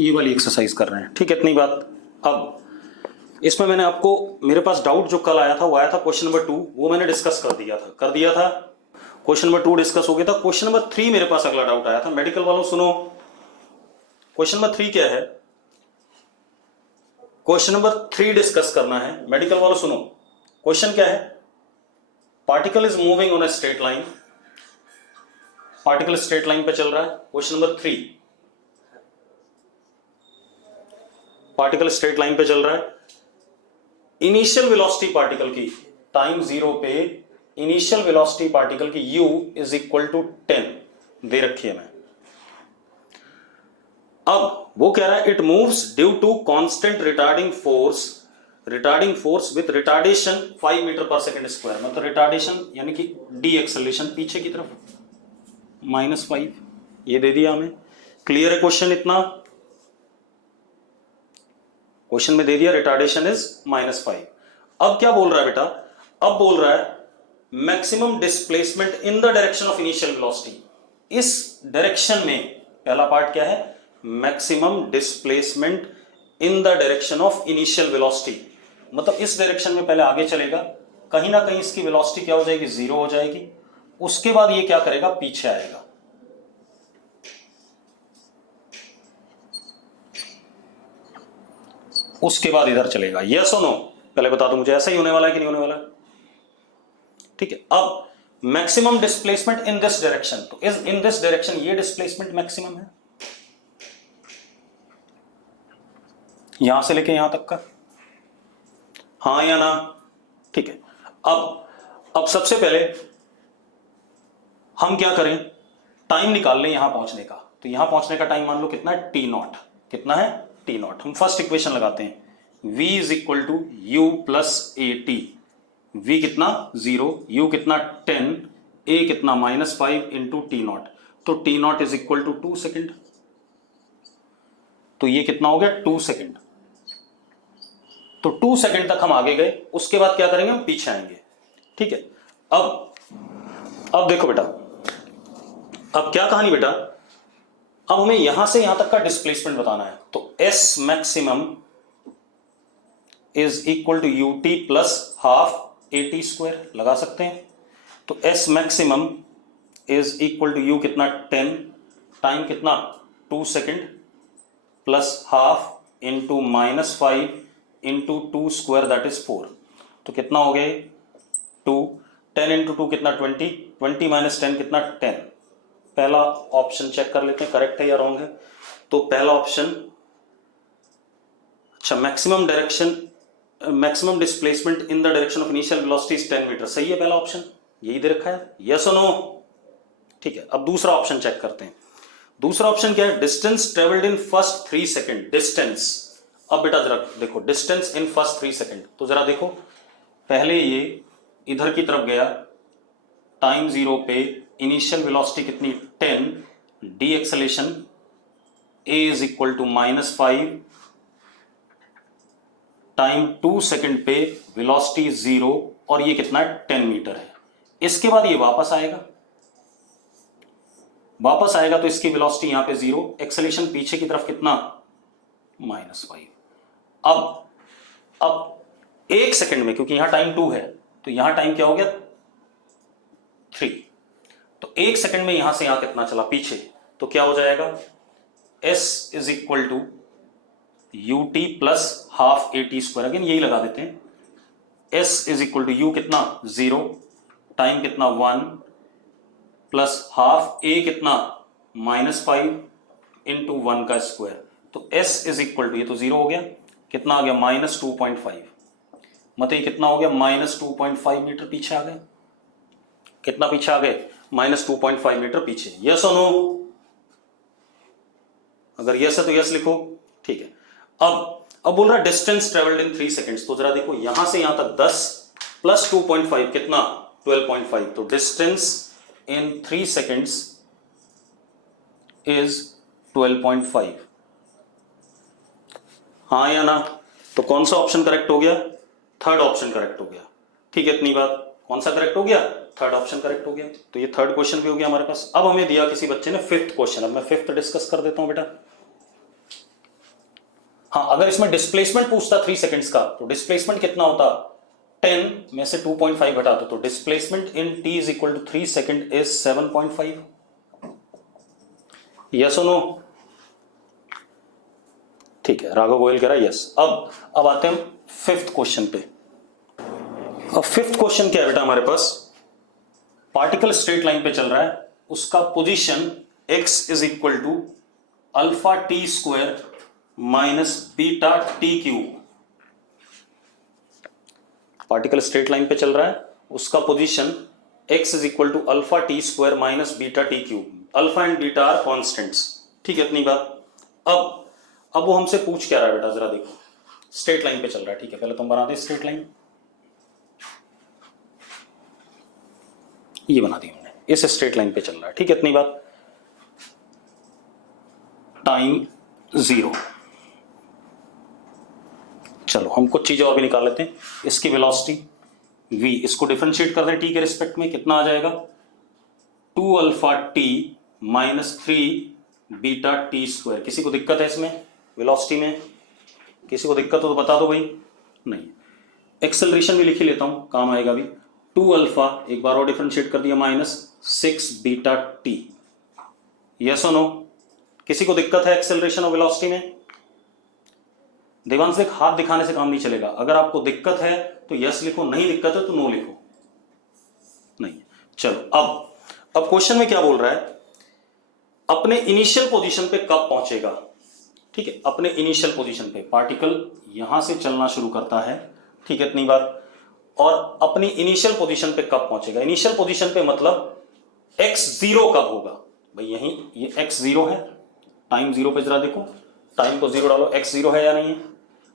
ये वाली एक्सरसाइज कर रहे हैं, ठीक है, इतनी बात। अब इसमें मैंने आपको, मेरे पास डाउट जो कल आया था वो आया था क्वेश्चन नंबर 2, वो मैंने डिस्कस कर दिया था। क्वेश्चन नंबर 2 डिस्कस हो गया था। क्वेश्चन नंबर 3 मेरे पास अगला डाउट आया था। मेडिकल वालों सुनो, क्वेश्चन नंबर 3 क्या है, क्वेश्चन नंबर 3 डिस्कस करना है। मेडिकल वालों सुनो, क्वेश्चन क्या है, particle is moving on a straight line, particle straight line पे चल रहा है। Question number 3, particle straight line पे चल रहा है। इनिशियल वेलोसिटी पार्टिकल की टाइम 0 पे इनिशियल वेलोसिटी पार्टिकल की u इज इक्वल टू 10 दे रखी है। मैं अब वो कह रहा है it moves due to constant retarding force with retardation 5 metre per second square. मतलब रिटार्डेशन यानी कि डी एक्सेलरेशन पीछे की तरफ -5, ये दे दिया हमें। क्लियर है क्वेश्चन इतना? क्वेश्चन में दे दिया रिटार्डेशन इज -5। अब क्या बोल रहा है बेटा, अब बोल रहा है maximum displacement in the direction of initial velocity. इस डायरेक्शन में पहला पार्ट क्या है, maximum displacement in the direction of initial velocity. मतलब इस डायरेक्शन में पहले आगे चलेगा, कहीं ना कहीं इसकी वेलोसिटी क्या हो जाएगी, 0 हो जाएगी। उसके बाद ये क्या करेगा, पीछे आएगा। उसके बाद इधर चलेगा। यस और नो? पहले बता दो मुझे, ऐसा ही होने वाला है कि नहीं होने वाला? ठीक है। अब maximum displacement in this direction, तो इज इन दिस डायरेक्शन ये डिस्प्लेसमेंट मैक्सिमम है, यहां से लेके यहां तक का, हाँ या ना? ठीक है। अब सबसे पहले हम क्या करें, टाइम निकाल लें यहां पहुंचने का। तो यहां पहुंचने का टाइम मान लो कितना है, t0। कितना है, t0। हम फर्स्ट इक्वेशन लगाते हैं, v is equal to u plus a t. v कितना 0, u कितना 10, a कितना -5 इंटू t0। तो t0 is equal to 2 second. तो ये कितना हो गया, 2 सेकेंड। तो 2 सेकेंड तक हम आगे गए। उसके बाद क्या करेंगे, हम पीछे आएंगे। ठीक है। अब देखो बेटा, अब क्या कहानी बेटा, अब हमें यहां से यहां तक का डिस्प्लेसमेंट बताना है। तो S maximum is equal to u t plus half a t square लगा सकते हैं। तो S maximum is equal to u कितना 10, टाइम कितना 2 second, plus half into -5 into 2 square that is 4। तो कितना हो गए 2, 10 इंटू 2 कितना 20, 20 माइनस 10 कितना 10। पहला ऑप्शन चेक कर लेते हैं करेक्ट है या रॉन्ग है। तो पहला ऑप्शन, अच्छा, maximum displacement in the direction of initial velocity is 10 metre, सही है पहला ऑप्शन, यही दे रखा है। यस और नो? ठीक है। अब दूसरा ऑप्शन चेक करते हैं। दूसरा ऑप्शन क्या है, distance travelled in first 3 second. Distance, अब बेटा जरा देखो, डिस्टेंस इन फर्स्ट 3 सेकेंड। तो जरा देखो, पहले ये इधर की तरफ गया, टाइम 0 पे इनिशियल वेलोसिटी कितनी 10, the acceleration a is equal to -5, time 2 second पे वेलोसिटी 0, और ये कितना है 10 मीटर है। इसके बाद ये वापस आएगा तो इसकी वेलोसिटी यहां पे 0, एक्सेलेरेशन पीछे की तरफ कितना -5। अब 1 सेकेंड में, क्योंकि यहां टाइम 2 है तो यहां टाइम क्या हो गया 3। तो 1 सेकेंड में यहां से यहां कितना चला पीछे, तो क्या हो जाएगा, S is equal to u t plus half a t square. Again यही लगा देते हैं, S is equal to u कितना 0, टाइम कितना 1, प्लस हाफ a कितना -5 इंटू 1 का स्क्वायर। तो S इज इक्वल टू, ये तो 0 हो गया, कितना आ गया -2.5। मतलब ये कितना हो गया, -2.5 मीटर पीछे आ गए। कितना पीछे आ गए, -2.5 मीटर पीछे। यस और नो? अगर यस है तो यस लिखो। ठीक है। अब बोल रहा है डिस्टेंस ट्रेवल्ड इन 3 सेकेंड्स। तो जरा देखो, यहां से यहां तक 10 प्लस 2.5 कितना 12.5। तो डिस्टेंस इन 3 सेकेंड्स इज 12.5। हाँ या ना? तो कौन सा ऑप्शन करेक्ट हो गया, थर्ड ऑप्शन करेक्ट हो गया। ठीक है, इतनी बात। कौन सा करेक्ट हो गया, थर्ड ऑप्शन करेक्ट हो गया। तो ये थर्ड क्वेश्चन भी हो गया हमारे पास। अब हमें दिया किसी बच्चे ने फिफ्थ क्वेश्चन। अब मैं फिफ्थ डिस्कस कर देता हूं बेटा। हाँ, अगर इसमें डिस्प्लेसमेंट पूछता 3 सेकंड्स का, तो डिस्प्लेसमेंट कितना होता, 10 में से 2.5 घटा दो, तो displacement in t is equal to 3 second is 7.5। Yes और नो? ठीक है, राघव गोयल कह रहा है यस। अब आते हैं 5th क्वेश्चन पे। अब 5th क्वेश्चन क्या है बेटा हमारे पास, पार्टिकल स्ट्रेट लाइन पे चल रहा है, उसका position x is equal to alpha t square minus beta t cube. Particle straight line पे चल रहा है, उसका position x is equal to alpha t square minus beta t cube. Alpha and beta are constants. ठीक है, इतनी बात। अब वो हमसे पूछ क्या रहा है बेटा, जरा देखो। स्ट्रेट लाइन पे चल रहा है, ठीक है, पहले तुम बना दे स्ट्रेट लाइन। ये बना दी हमने, इस स्ट्रेट लाइन पे चल रहा है, ठीक है, इतनी बात। टाइम 0। चलो हम कुछ चीजें और भी निकाल लेते हैं। इसकी वेलोसिटी v, इसको डिफरेंशिएट कर दें t के रिस्पेक्ट में, कितना आ जाएगा 2 alpha t minus 3 beta t square. किसी को दिक्कत है इसमें वेलोसिटी में? किसी को दिक्कत हो तो बता दो भाई। नहीं, एक्सेलरेशन भी लिख ही लेता हूं, काम आएगा भी। 2 अल्फा एक बार और डिफरेंशिएट कर दिया माइनस 6 बीटा टी। यस और नो? किसी को दिक्कत है एक्सेलरेशन और वेलोसिटी में? देवांश देख, हाथ दिखाने से काम नहीं चलेगा। अगर आपको दिक्कत है तो यस लिखो, नहीं दिक्कत है तो नो लिखो। नहीं, चलो अब क्वेश्चन में क्या बोल रहा है, अपने इनिशियल पोजीशन पे कब पहुंचेगा। ठीक है, अपने इनिशियल पोजीशन पे पार्टिकल यहां से चलना शुरू करता है, ठीक है, इतनी बात। और अपनी इनिशियल पोजीशन पे कब पहुंचेगा, इनिशियल पोजीशन पे मतलब x0 कब होगा भाई। यही ये x0 है, टाइम 0 पे जरा देखो, टाइम को 0 डालो, x0 है या नहीं है,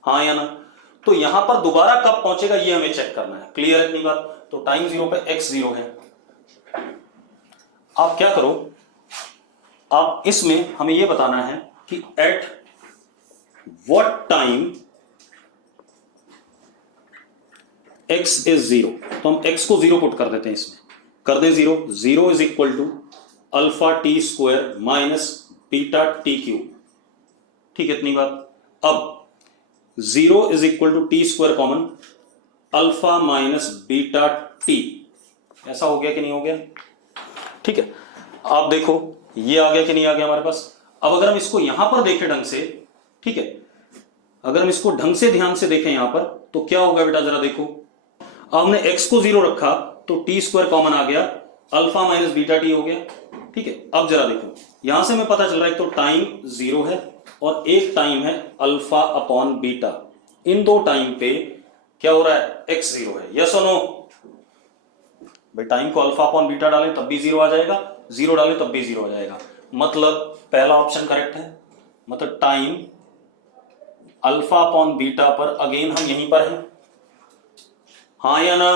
हाँ या ना। तो यहां पर दोबारा कब पहुंचेगा ये हमें चेक करना है। क्लियर है इतनी बात? तो टाइम 0 पे x0 है। आप क्या करो, आप इसमें हमें यह बताना है कि eight what time x is 0। तो हम x को 0 पुट कर देते हैं, इसमें कर दें 0। 0 is equal to alpha t square minus beta t cube. ठीक है, इतनी बात। अब 0 is equal to t square common, alpha minus beta t. ऐसा हो गया कि नहीं हो गया? ठीक है, आप देखो ये आ गया कि नहीं आ गया हमारे पास। अब अगर हम इसको यहां पर देखें ढंग से, ठीक है, अगर हम इसको ढंग से ध्यान से देखें यहां पर, तो क्या होगा बेटा जरा देखो। अब हमने x को 0 रखा तो टी स्क्वायर कॉमन आ गया, अल्फा माइनस बीटा टी हो गया। ठीक है, अब जरा देखो, यहां से हमें पता चल रहा है तो टाइम 0 है और एक टाइम है अल्फा अपॉन बीटा। इन दो टाइम पे क्या हो रहा है, x0 है। यस और नो भाई? टाइम को अल्फा अपॉन बीटा डालें तब भी 0 आ जाएगा, 0 डालें तब भी 0 आ जाएगा। मतलब पहला ऑप्शन करेक्ट है, मतलब टाइम अल्फा अपॉन बीटा पर अगेन हम यहीं पर हैं, हाँ या ना?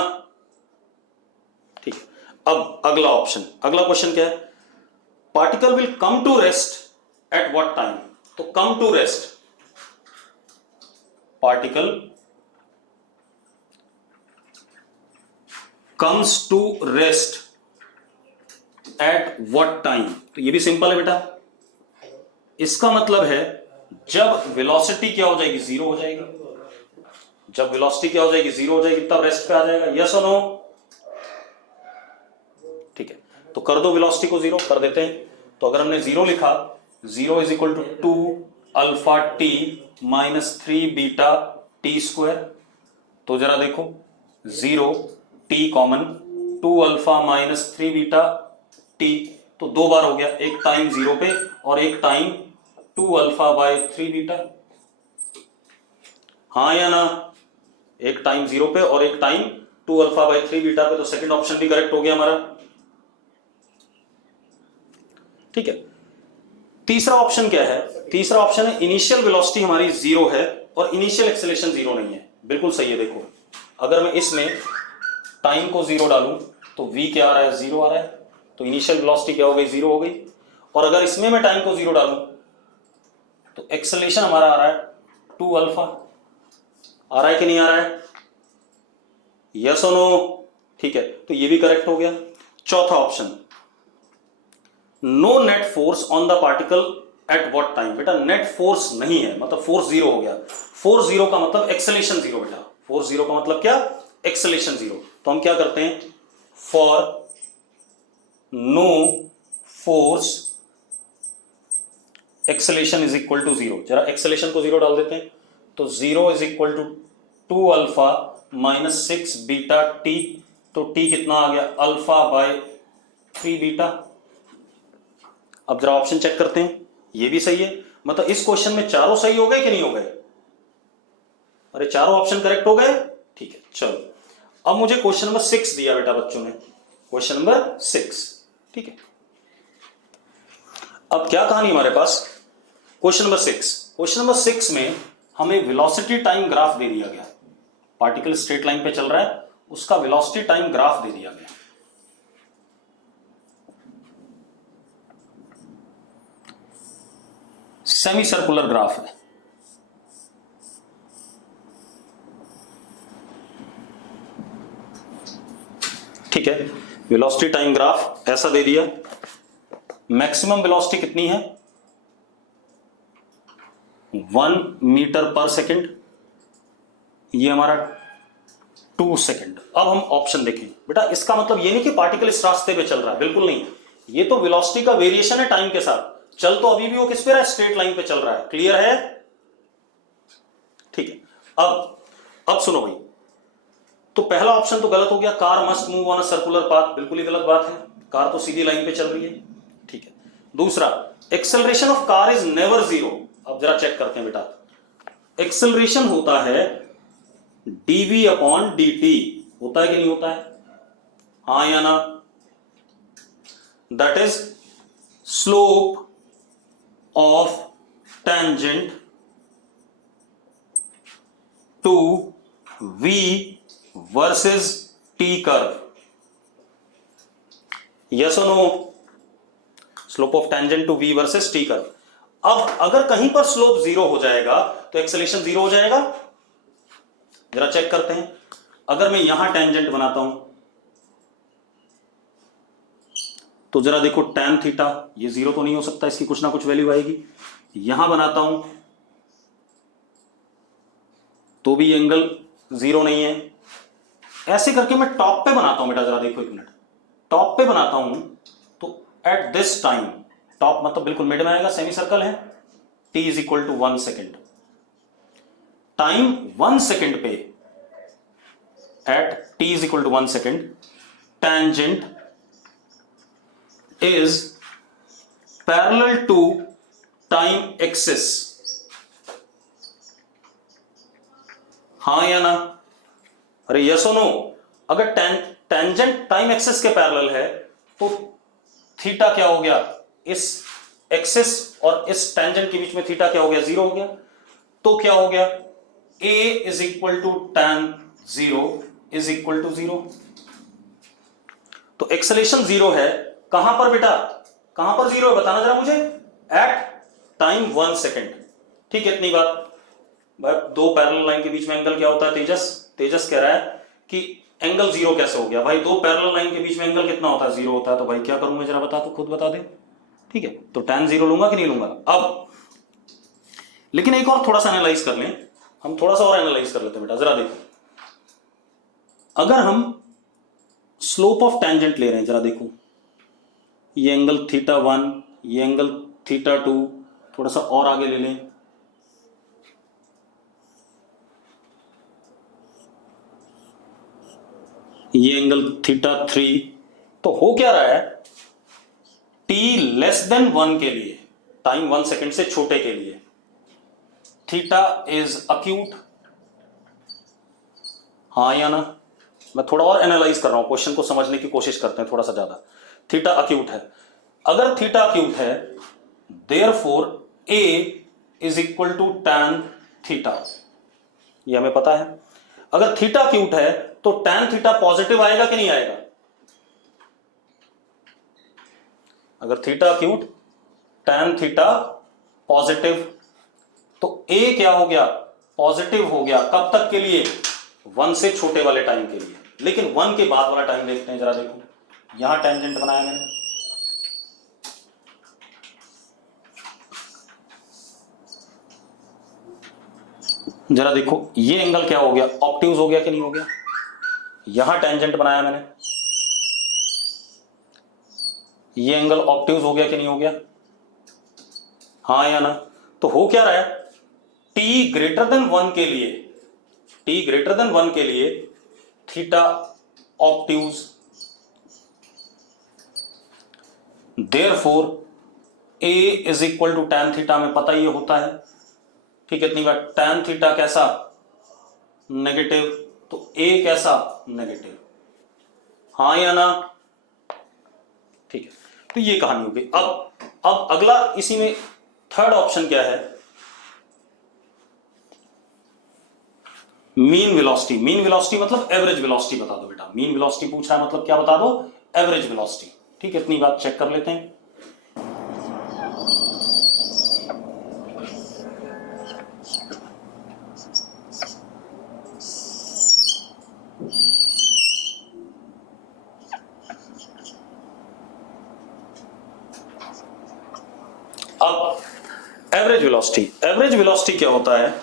ठीक है, अब अगला ऑप्शन, अगला क्वेश्चन क्या है, particle will come to rest at what time. तो come to rest, particle comes to rest at what time. तो ये भी सिंपल है बेटा, इसका मतलब है जब वेलोसिटी क्या हो जाएगी, 0 हो जाएगी। जब वेलोसिटी क्या हो जाएगी, 0 हो जाएगी, तब रेस्ट पे आ जाएगा। यस और नो? ठीक है, तो कर दो वेलोसिटी को 0 कर देते हैं। तो अगर हमने 0 लिखा, 0 is equal to 2 alpha t minus 3 beta t square. तो जरा देखो, 0 t common, 2 alpha minus 3 beta t, तो दो बार हो गया, एक टाइम 0 पे और एक टाइम 2 अल्फा बाय 3 बीटा, हाँ या ना? एक टाइम 0 पे और एक टाइम 2 अल्फा बाय 3 बीटा पे। तो सेकंड ऑप्शन भी करेक्ट हो गया हमारा। ठीक है, तीसरा ऑप्शन क्या है, तीसरा ऑप्शन है इनिशियल वेलोसिटी हमारी 0 है और इनिशियल एक्सेलरेशन 0 नहीं है। बिल्कुल सही है। देखो, अगर मैं इसमें टाइम को 0 डालूं तो v क्या आ रहा है, 0 आ रहा है, तो इनिशियल वेलोसिटी क्या हो गई, 0 हो गई। और अगर इसमें मैं टाइम को 0 डालूं तो एक्सेलरेशन हमारा आ रहा है 2 अल्फा। आ रहा है कि नहीं आ रहा है? यस और नो? ठीक है, तो ये भी करेक्ट हो गया। चौथा option, no net force on the particle at what time? बेटा नेट फोर्स नहीं है, मतलब फोर्स जीरो हो गया। फोर्स जीरो का मतलब एक्सेलेरेशन जीरो बेटा, फोर्स जीरो का मतलब क्या? Acceleration zero. तो हम क्या करते हैं? For no force acceleration is equal to zero. जरा एक्सेलेरेशन को जीरो डाल देते हैं, तो zero is equal to 2 alpha minus 6 beta t. तो टी कितना आ गया? Alpha by 3 beta. अब जरा ऑप्शन चेक करते हैं, ये भी सही है। मतलब इस क्वेश्चन में चारों सही हो गए कि नहीं हो गए? अरे चारों ऑप्शन करेक्ट हो गए, ठीक है। चलो अब मुझे क्वेश्चन नंबर 6 दिया बेटा बच्चों ने, क्वेश्चन नंबर 6, ठीक है। अब क्या कहानी हमारे पास? क्वेश्चन नंबर 6, क्वेश्चन नंबर 6 में हमें वेलोसिटी टाइम ग्राफ दे दिया गया। पार्टिकल स्ट्रेट लाइन पे चल रहा है, उसका वेलोसिटी टाइम ग्राफ दे दिया गया। सेमी सर्कुलर ग्राफ है, ठीक है। वेलोसिटी टाइम ग्राफ ऐसा दे दिया। मैक्सिमम वेलोसिटी कितनी है? 1 मीटर पर सेकेंड, ये हमारा 2 सेकेंड। अब हम ऑप्शन देखें बेटा, इसका मतलब ये नहीं कि पार्टिकल इस रास्ते पे चल रहा है, बिल्कुल नहीं। ये तो वेलोसिटी का वेरिएशन है टाइम के साथ। चल तो अभी भी वो किस पे रहा है? स्ट्रेट लाइन पे चल रहा है। क्लियर है? ठीक है। अब सुनो भाई, तो पहला ऑप्शन तो गलत हो गया, car must move on a circular path. बिल्कुल ही गलत बात है, कार तो सीधी लाइन पे चल रही है, ठीक है। दूसरा, acceleration of car is never zero. अब जरा चेक करते हैं बेटा, एक्सेलरेशन होता है dv अपॉन dt, होता है कि नहीं होता है? हाँ या ना? That is slope of tangent to v versus t curve. Yes और no? Slope of tangent to v versus t curve. अब अगर कहीं पर स्लोप जीरो हो जाएगा तो एक्सेलरेशन जीरो हो जाएगा। जरा चेक करते हैं, अगर मैं यहां टेंजेंट बनाता हूं तो जरा देखो tan थीटा, ये जीरो तो नहीं हो सकता, इसकी कुछ ना कुछ वैल्यू आएगी। यहां बनाता हूं तो भी एंगल जीरो नहीं है। ऐसे करके मैं टॉप पे बनाता हूं बेटा, जरा देखो एक मिनट, टॉप पे बनाता हूं तो एट दिस टाइम, टॉप मतलब बिल्कुल मिड में आएगा, सेमी सर्कल है, t is equal to 1 second. Time 1 second पे, at t is equal to 1 second, tangent is parallel to time axis। हाँ या ना? अरे यस और नो? अगर टेंजेंट टाइम एक्सिस के पैरेलल है तो थीटा क्या हो गया? इस एक्सिस और इस टेंजेंट के बीच में थीटा क्या हो गया? जीरो हो गया। तो क्या हो गया? a is equal to tan zero is equal to zero. तो एक्सेलरेशन जीरो है कहां पर बेटा? कहां पर जीरो है बताना जरा मुझे? एट टाइम 1 सेकेंड, ठीक है। इतनी बात भाई, दो पैरेलल लाइन के बीच में एंगल क्या होता है? तेजस कह रहा है कि एंगल जीरो कैसे हो गया? भाई दो पैरेलल लाइन के बीच में एंगल कितना होता है? जीरो होता है। तो भाई क्या करूंगा जरा बता, तो खुद बता दे, ठीक है। तो tan जीरो लूंगा कि नहीं लूंगा? अब लेकिन एक और थोड़ा सा एनालाइज कर लें, हम थोड़ा सा और एनालाइज कर लेते हैं बेटा। जरा देखो, अगर हम स्लोप ऑफ टेंजेंट ले रहे हैं, जरा देखो, ये एंगल थीटा 1, ये एंगल थीटा 2, थोड़ा सा और आगे ले लें, ये एंगल थीटा 3। तो हो क्या रहा है? t लेस देन 1 के लिए, टाइम 1 सेकेंड से छोटे के लिए, थीटा इज अक्यूट। हाँ या ना? मैं थोड़ा और एनालाइज कर रहा हूं, क्वेश्चन को समझने की कोशिश करते हैं थोड़ा सा ज्यादा। थीटा अक्यूट है, अगर थीटा अक्यूट है therefore a is equal to tan theta, ये हमें पता है। अगर थीटा अक्यूट है तो tan थीटा पॉजिटिव आएगा कि नहीं आएगा? अगर theta acute, tan theta positive, तो a क्या हो गया? पॉजिटिव हो गया। कब तक के लिए? 1 से छोटे वाले टाइम के लिए। लेकिन 1 के बाद वाला टाइम देखते हैं, जरा देखो, यहां टेंजेंट बनाया मैंने, जरा देखो ये एंगल क्या हो गया, ऑब्ट्यूज हो गया कि नहीं हो गया। यहां टेंजेंट बनाया मैंने, ये एंगल ऑब्ट्यूज हो गया कि नहीं हो गया, हाँ या ना। तो हो क्या रहा है, t ग्रेटर देन 1 के लिए, t ग्रेटर देन 1 के लिए theta obtuse, therefore a is equal to tan theta में पता ये होता है, ठीक है। इतनी बात, tan थीटा कैसा, नेगेटिव, तो a कैसा, नेगेटिव, हाँ या ना, ठीक है। तो ये कहानी हो गई। अब अगला इसी में थर्ड ऑप्शन क्या है, मीन वेलोसिटी। मीन वेलोसिटी मतलब एवरेज वेलोसिटी बता दो बेटा, मीन वेलोसिटी पूछा है मतलब क्या बता दो, एवरेज वेलोसिटी, ठीक है। इतनी बात चेक कर लेते हैं। अब एवरेज वेलोसिटी, एवरेज वेलोसिटी क्या होता है,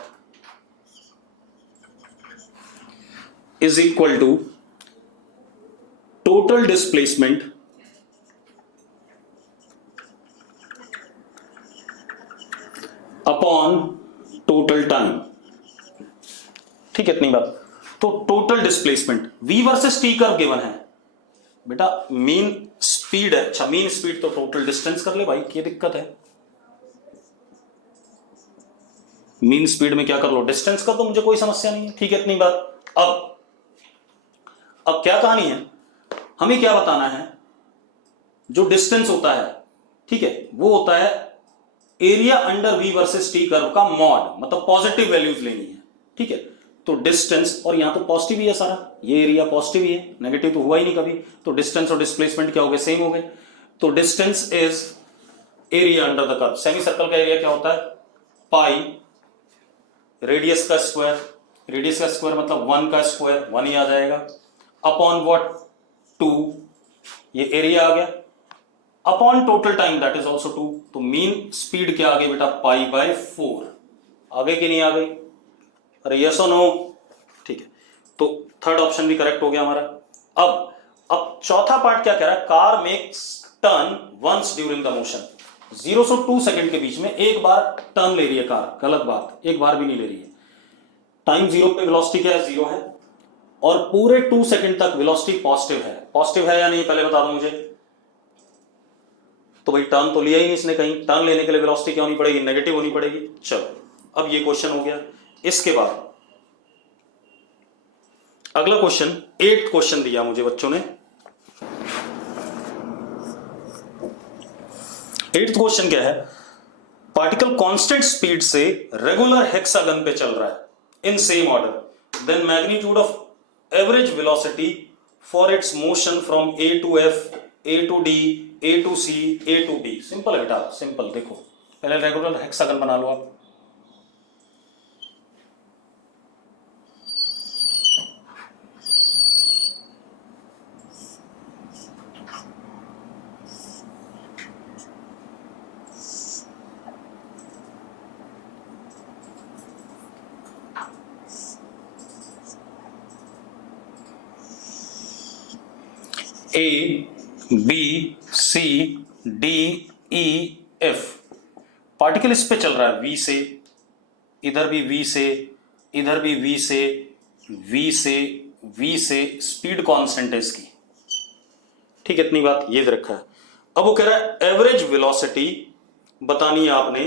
is equal to total displacement upon total time, ठीक है। इतनी बात। तो total displacement v versus t curve given है बेटा, मीन स्पीड है, अच्छा मीन स्पीड तो टोटल डिस्टेंस कर ले भाई, क्या दिक्कत है, मीन स्पीड में क्या कर लो, डिस्टेंस कर दो, मुझे कोई समस्या नहीं है, ठीक है। इतनी बात। अब क्या कहानी है, हमें क्या बताना है, जो डिस्टेंस होता है, ठीक है, वो होता है area under v versus t curve का मॉड, मतलब पॉजिटिव वैल्यूज लेनी है, ठीक है। तो डिस्टेंस, और यहां तो पॉजिटिव ही है सारा, ये एरिया पॉजिटिव ही है, नेगेटिव तो हुआ ही नहीं कभी, तो डिस्टेंस और डिस्प्लेसमेंट क्या हो गए, सेम हो गए। तो distance is area under the curve, semi circle का एरिया क्या होता है, पाई रेडियस का स्क्वायर, रेडियस का स्क्वायर मतलब 1 का स्क्वायर, 1 ही आ जाएगा, अपॉन व्हाट, 2, ये एरिया आ गया, upon total time that is also 2। तो मीन स्पीड क्या आ गई बेटा, पाई बाय 4, आ गई कि नहीं आ गई, अरे यस और नो, ठीक है। तो थर्ड ऑप्शन भी करेक्ट हो गया हमारा। अब चौथा पार्ट क्या कह रहा है, car makes turn once during the motion, 0 से 2 सेकंड के बीच में एक बार टर्न ले रही है कार, गलत बात, एक बार भी नहीं ले रही है। टाइम 0 पे वेलोसिटी क्या है, 0 है, और पूरे 2 सेकंड तक वेलोसिटी पॉजिटिव है, पॉजिटिव है या नहीं पहले बता दो मुझे। तो भाई टर्न तो लिया ही नहीं इसने कहीं, टर्न लेने के लिए वेलोसिटी क्या होनी पड़ेगी, नेगेटिव होनी पड़ेगी। चलो अब ये क्वेश्चन हो गया। इसके बाद अगला क्वेश्चन, 8th क्वेश्चन दिया मुझे बच्चों ने। 8th क्वेश्चन क्या है, पार्टिकल कांस्टेंट स्पीड से रेगुलर हेक्सागन पे चल रहा है in same order, then magnitude of average velocity for its motion from A to F, A to D, A to C, A to B. Simple है बेटा, simple. देखो पहले regular hexagon बना लो आप, A B C D E F, particle इस पे चल रहा है, वी से, इधर भी वी से, इधर भी वी से, वी से, वी से, स्पीड कांस्टेंट है इसकी, ठीक है। इतनी बात ये रखा है। अब वो कह रहा है एवरेज वेलोसिटी बतानी है आपने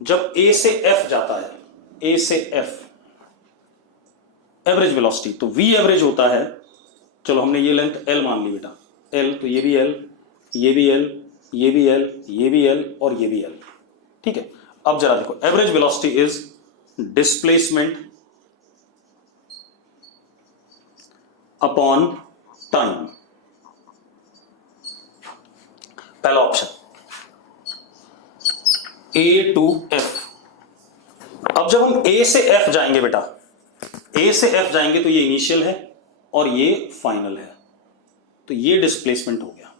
जब ए से एफ जाता है, ए से एफ एवरेज वेलोसिटी, तो वी एवरेज होता है, चलो हमने ये लेंथ एल मान ली बेटा, एल, तो ये भी एल, ये भी एल, ये भी एल, ये भी एल और ये भी एल, ठीक है। अब जरा देखो, average velocity is displacement upon time, पहला ऑप्शन ए टू एफ। अब जब हम ए से एफ जाएंगे बेटा, ए से एफ जाएंगे तो ये इनिशियल है और ये फाइनल है, तो ये डिस्प्लेसमेंट हो गया।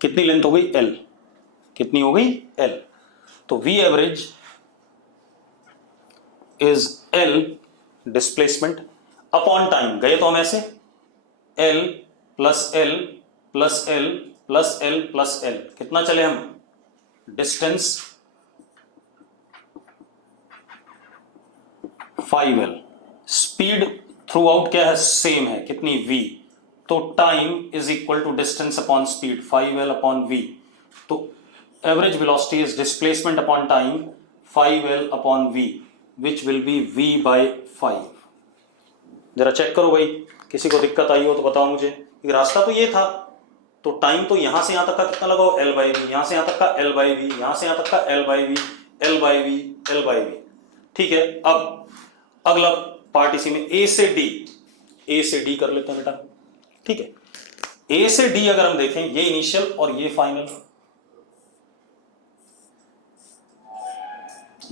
कितनी लेंथ हो गई, एल, कितनी हो गई, एल। तो v average is L displacement upon time, गए तो हम ऐसे L plus L plus L plus L plus L, कितना चले हम, distance 5L, speed through out क्या है, सेम है, कितनी v, तो time is equal to distance upon speed 5L upon v, तो average velocity is displacement upon time 5L upon v, which will be v by 5। जरा check करो भाई, किसी को दिक्कत आई हो तो बताओ मुझे, रास्ता तो ये था, तो टाइम तो यहां से यहां तक का कितना लगाओ, L बाई वी, यहां से यहां तक का L बाई वी, यहां से यहां तक का L by v, L by v, L by v, ठीक है। अब अगला पार्ट इसी में A से D कर लेते हैं बेटा, ठीक है। A से D अगर हम देखें, ये इनिशियल और ये फाइनल,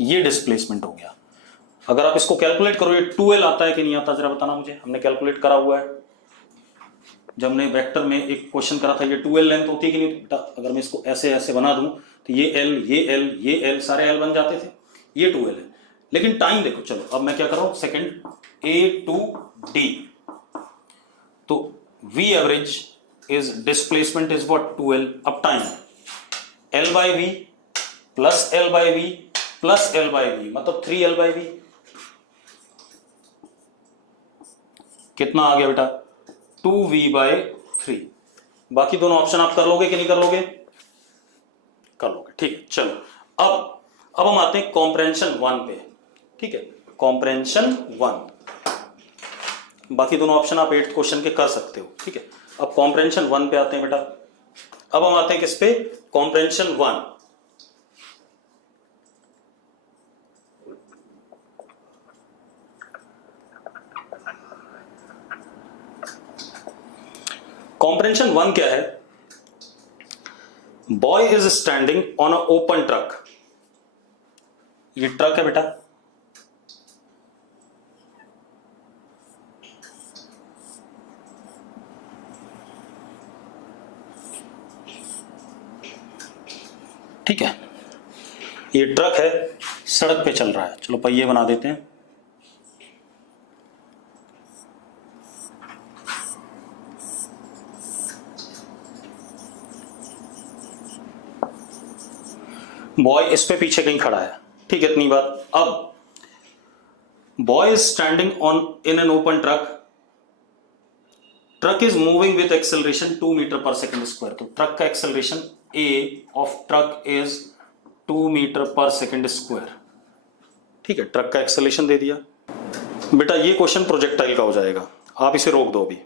ये डिस्प्लेसमेंट हो गया। अगर आप इसको कैलकुलेट करो, ये 2L आता है कि नहीं आता, जरा बताना मुझे, हमने कैलकुलेट करा हुआ है, जब हमने वेक्टर में एक क्वेश्चन करा था, ये 2L लेंथ होती है कि नहीं, बेटा अगर मैं इसको ऐसे ऐसे बना दूं तो ये L ये L ये L सारे L बन जाते थे, ये 2L है। लेकिन टाइम देखो, चलो अब मैं क्या कर रहा हूं, सेकंड A टू D, तो V average is displacement is what 2L, अब time L by v plus L by v plus L by v, मतलब 3L बाई वी, कितना आ गया बेटा 2V बाई 3। बाकी दोनों ऑप्शन आप कर लोगे कि नहीं कर लोगे, कर लोगे, ठीक है। चलो अब हम आते हैं कॉम्प्रेंशन 1 पे, ठीक है, कॉम्प्रेंशन 1, बाकी दोनों ऑप्शन आप 8th क्वेश्चन के कर सकते हो, ठीक है। अब कॉम्प्रेंशन 1 पे आते हैं बेटा, अब हम आते हैं किस पे, कॉम्प्रेंशन 1। कॉम्प्रेंशन 1 क्या है, boy is standing on a open truck, ये ट्रक है बेटा, ठीक है, ये ट्रक है, सड़क पे चल रहा है, चलो पहिए बना देते हैं, बॉय इस पे पीछे कहीं खड़ा है, ठीक है, इतनी बात। अब boy is standing on in an open truck, truck is moving with acceleration 2 metre per second square, तो ट्रक का acceleration a of truck is 2 metre per second square, ठीक है, ट्रक का एक्सेलरेशन दे दिया। बेटा ये क्वेश्चन प्रोजेक्टाइल का हो जाएगा, आप इसे रोक दो अभी,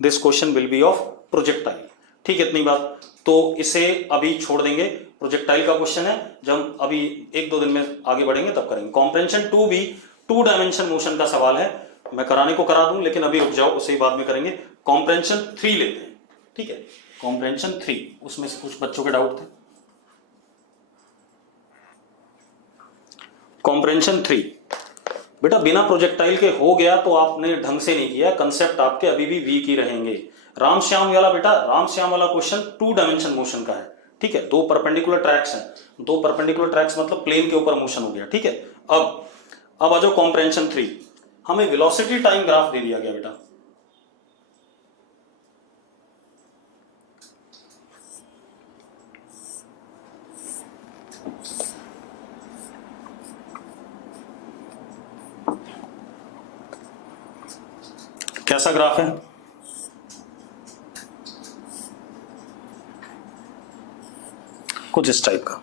this question will be of projectile, ठीक है, इतनी बात, तो इसे अभी छोड़ देंगे, प्रोजेक्टाइल का क्वेश्चन है, जब हम अभी 1-2 दिन में आगे बढ़ेंगे तब करेंगे। कॉम्प्रेंशन 2 भी 2 डायमेंशन मोशन का सवाल है, मैं कराने को करा दूं, लेकिन अभी रुक जाओ, उसे बाद में करेंगे। कॉम्प्रेंशन 3 लेते हैं, ठीक है, कॉम्प्रेंशन 3, उसमें से कुछ बच्चों के डाउट थे। कॉम्प्रेंशन 3 बेटा बिना प्रोजेक्टाइल के हो गया तो आपने ढंग से नहीं किया, कंसेप्ट आपके अभी भी वीक ही रहेंगे। राम श्याम वाला बेटा, राम श्याम वाला क्वेश्चन 2 डायमेंशन मोशन का है, ठीक है, 2 परपेंडिकुलर ट्रैक्स हैं, 2 परपेंडिकुलर ट्रैक्स मतलब प्लेन के ऊपर मोशन हो गया, ठीक है। अब आ जाओ कॉम्प्रेंशन 3, हमें वेलोसिटी टाइम ग्राफ दे दिया गया बेटा, कैसा ग्राफ है, कुछ इस टाइप का,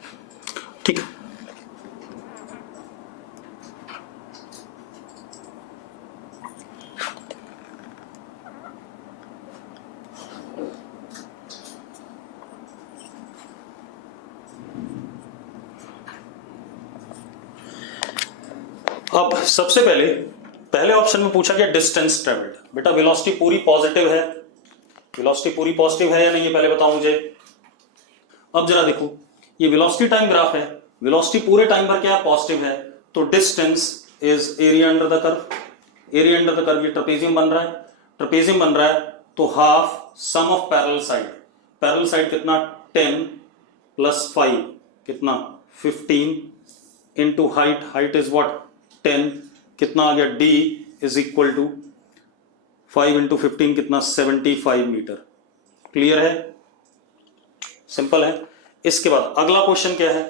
ठीक है। अब सबसे पहले ऑप्शन में पूछा गया डिस्टेंस ट्रेवल्ड, बेटा वेलोसिटी पूरी पॉजिटिव है, वेलोसिटी पूरी पॉजिटिव है या नहीं, ये पहले बताओ मुझे। अब जरा देखो, ये वेलोसिटी टाइम ग्राफ है, वेलोसिटी पूरे टाइम पर क्या है, पॉजिटिव है, तो distance is area under the curve, area under the curve, ये ट्रेपेजियम बन रहा है, ट्रेपेजियम बन रहा है, तो half sum of parallel side, parallel side कितना 10 प्लस 5 कितना 15 into height, height is what 10 कितना आ गया, d is equal to 5 into 15 कितना, 75 मीटर। क्लियर है, सिंपल है। इसके बाद अगला क्वेश्चन क्या है,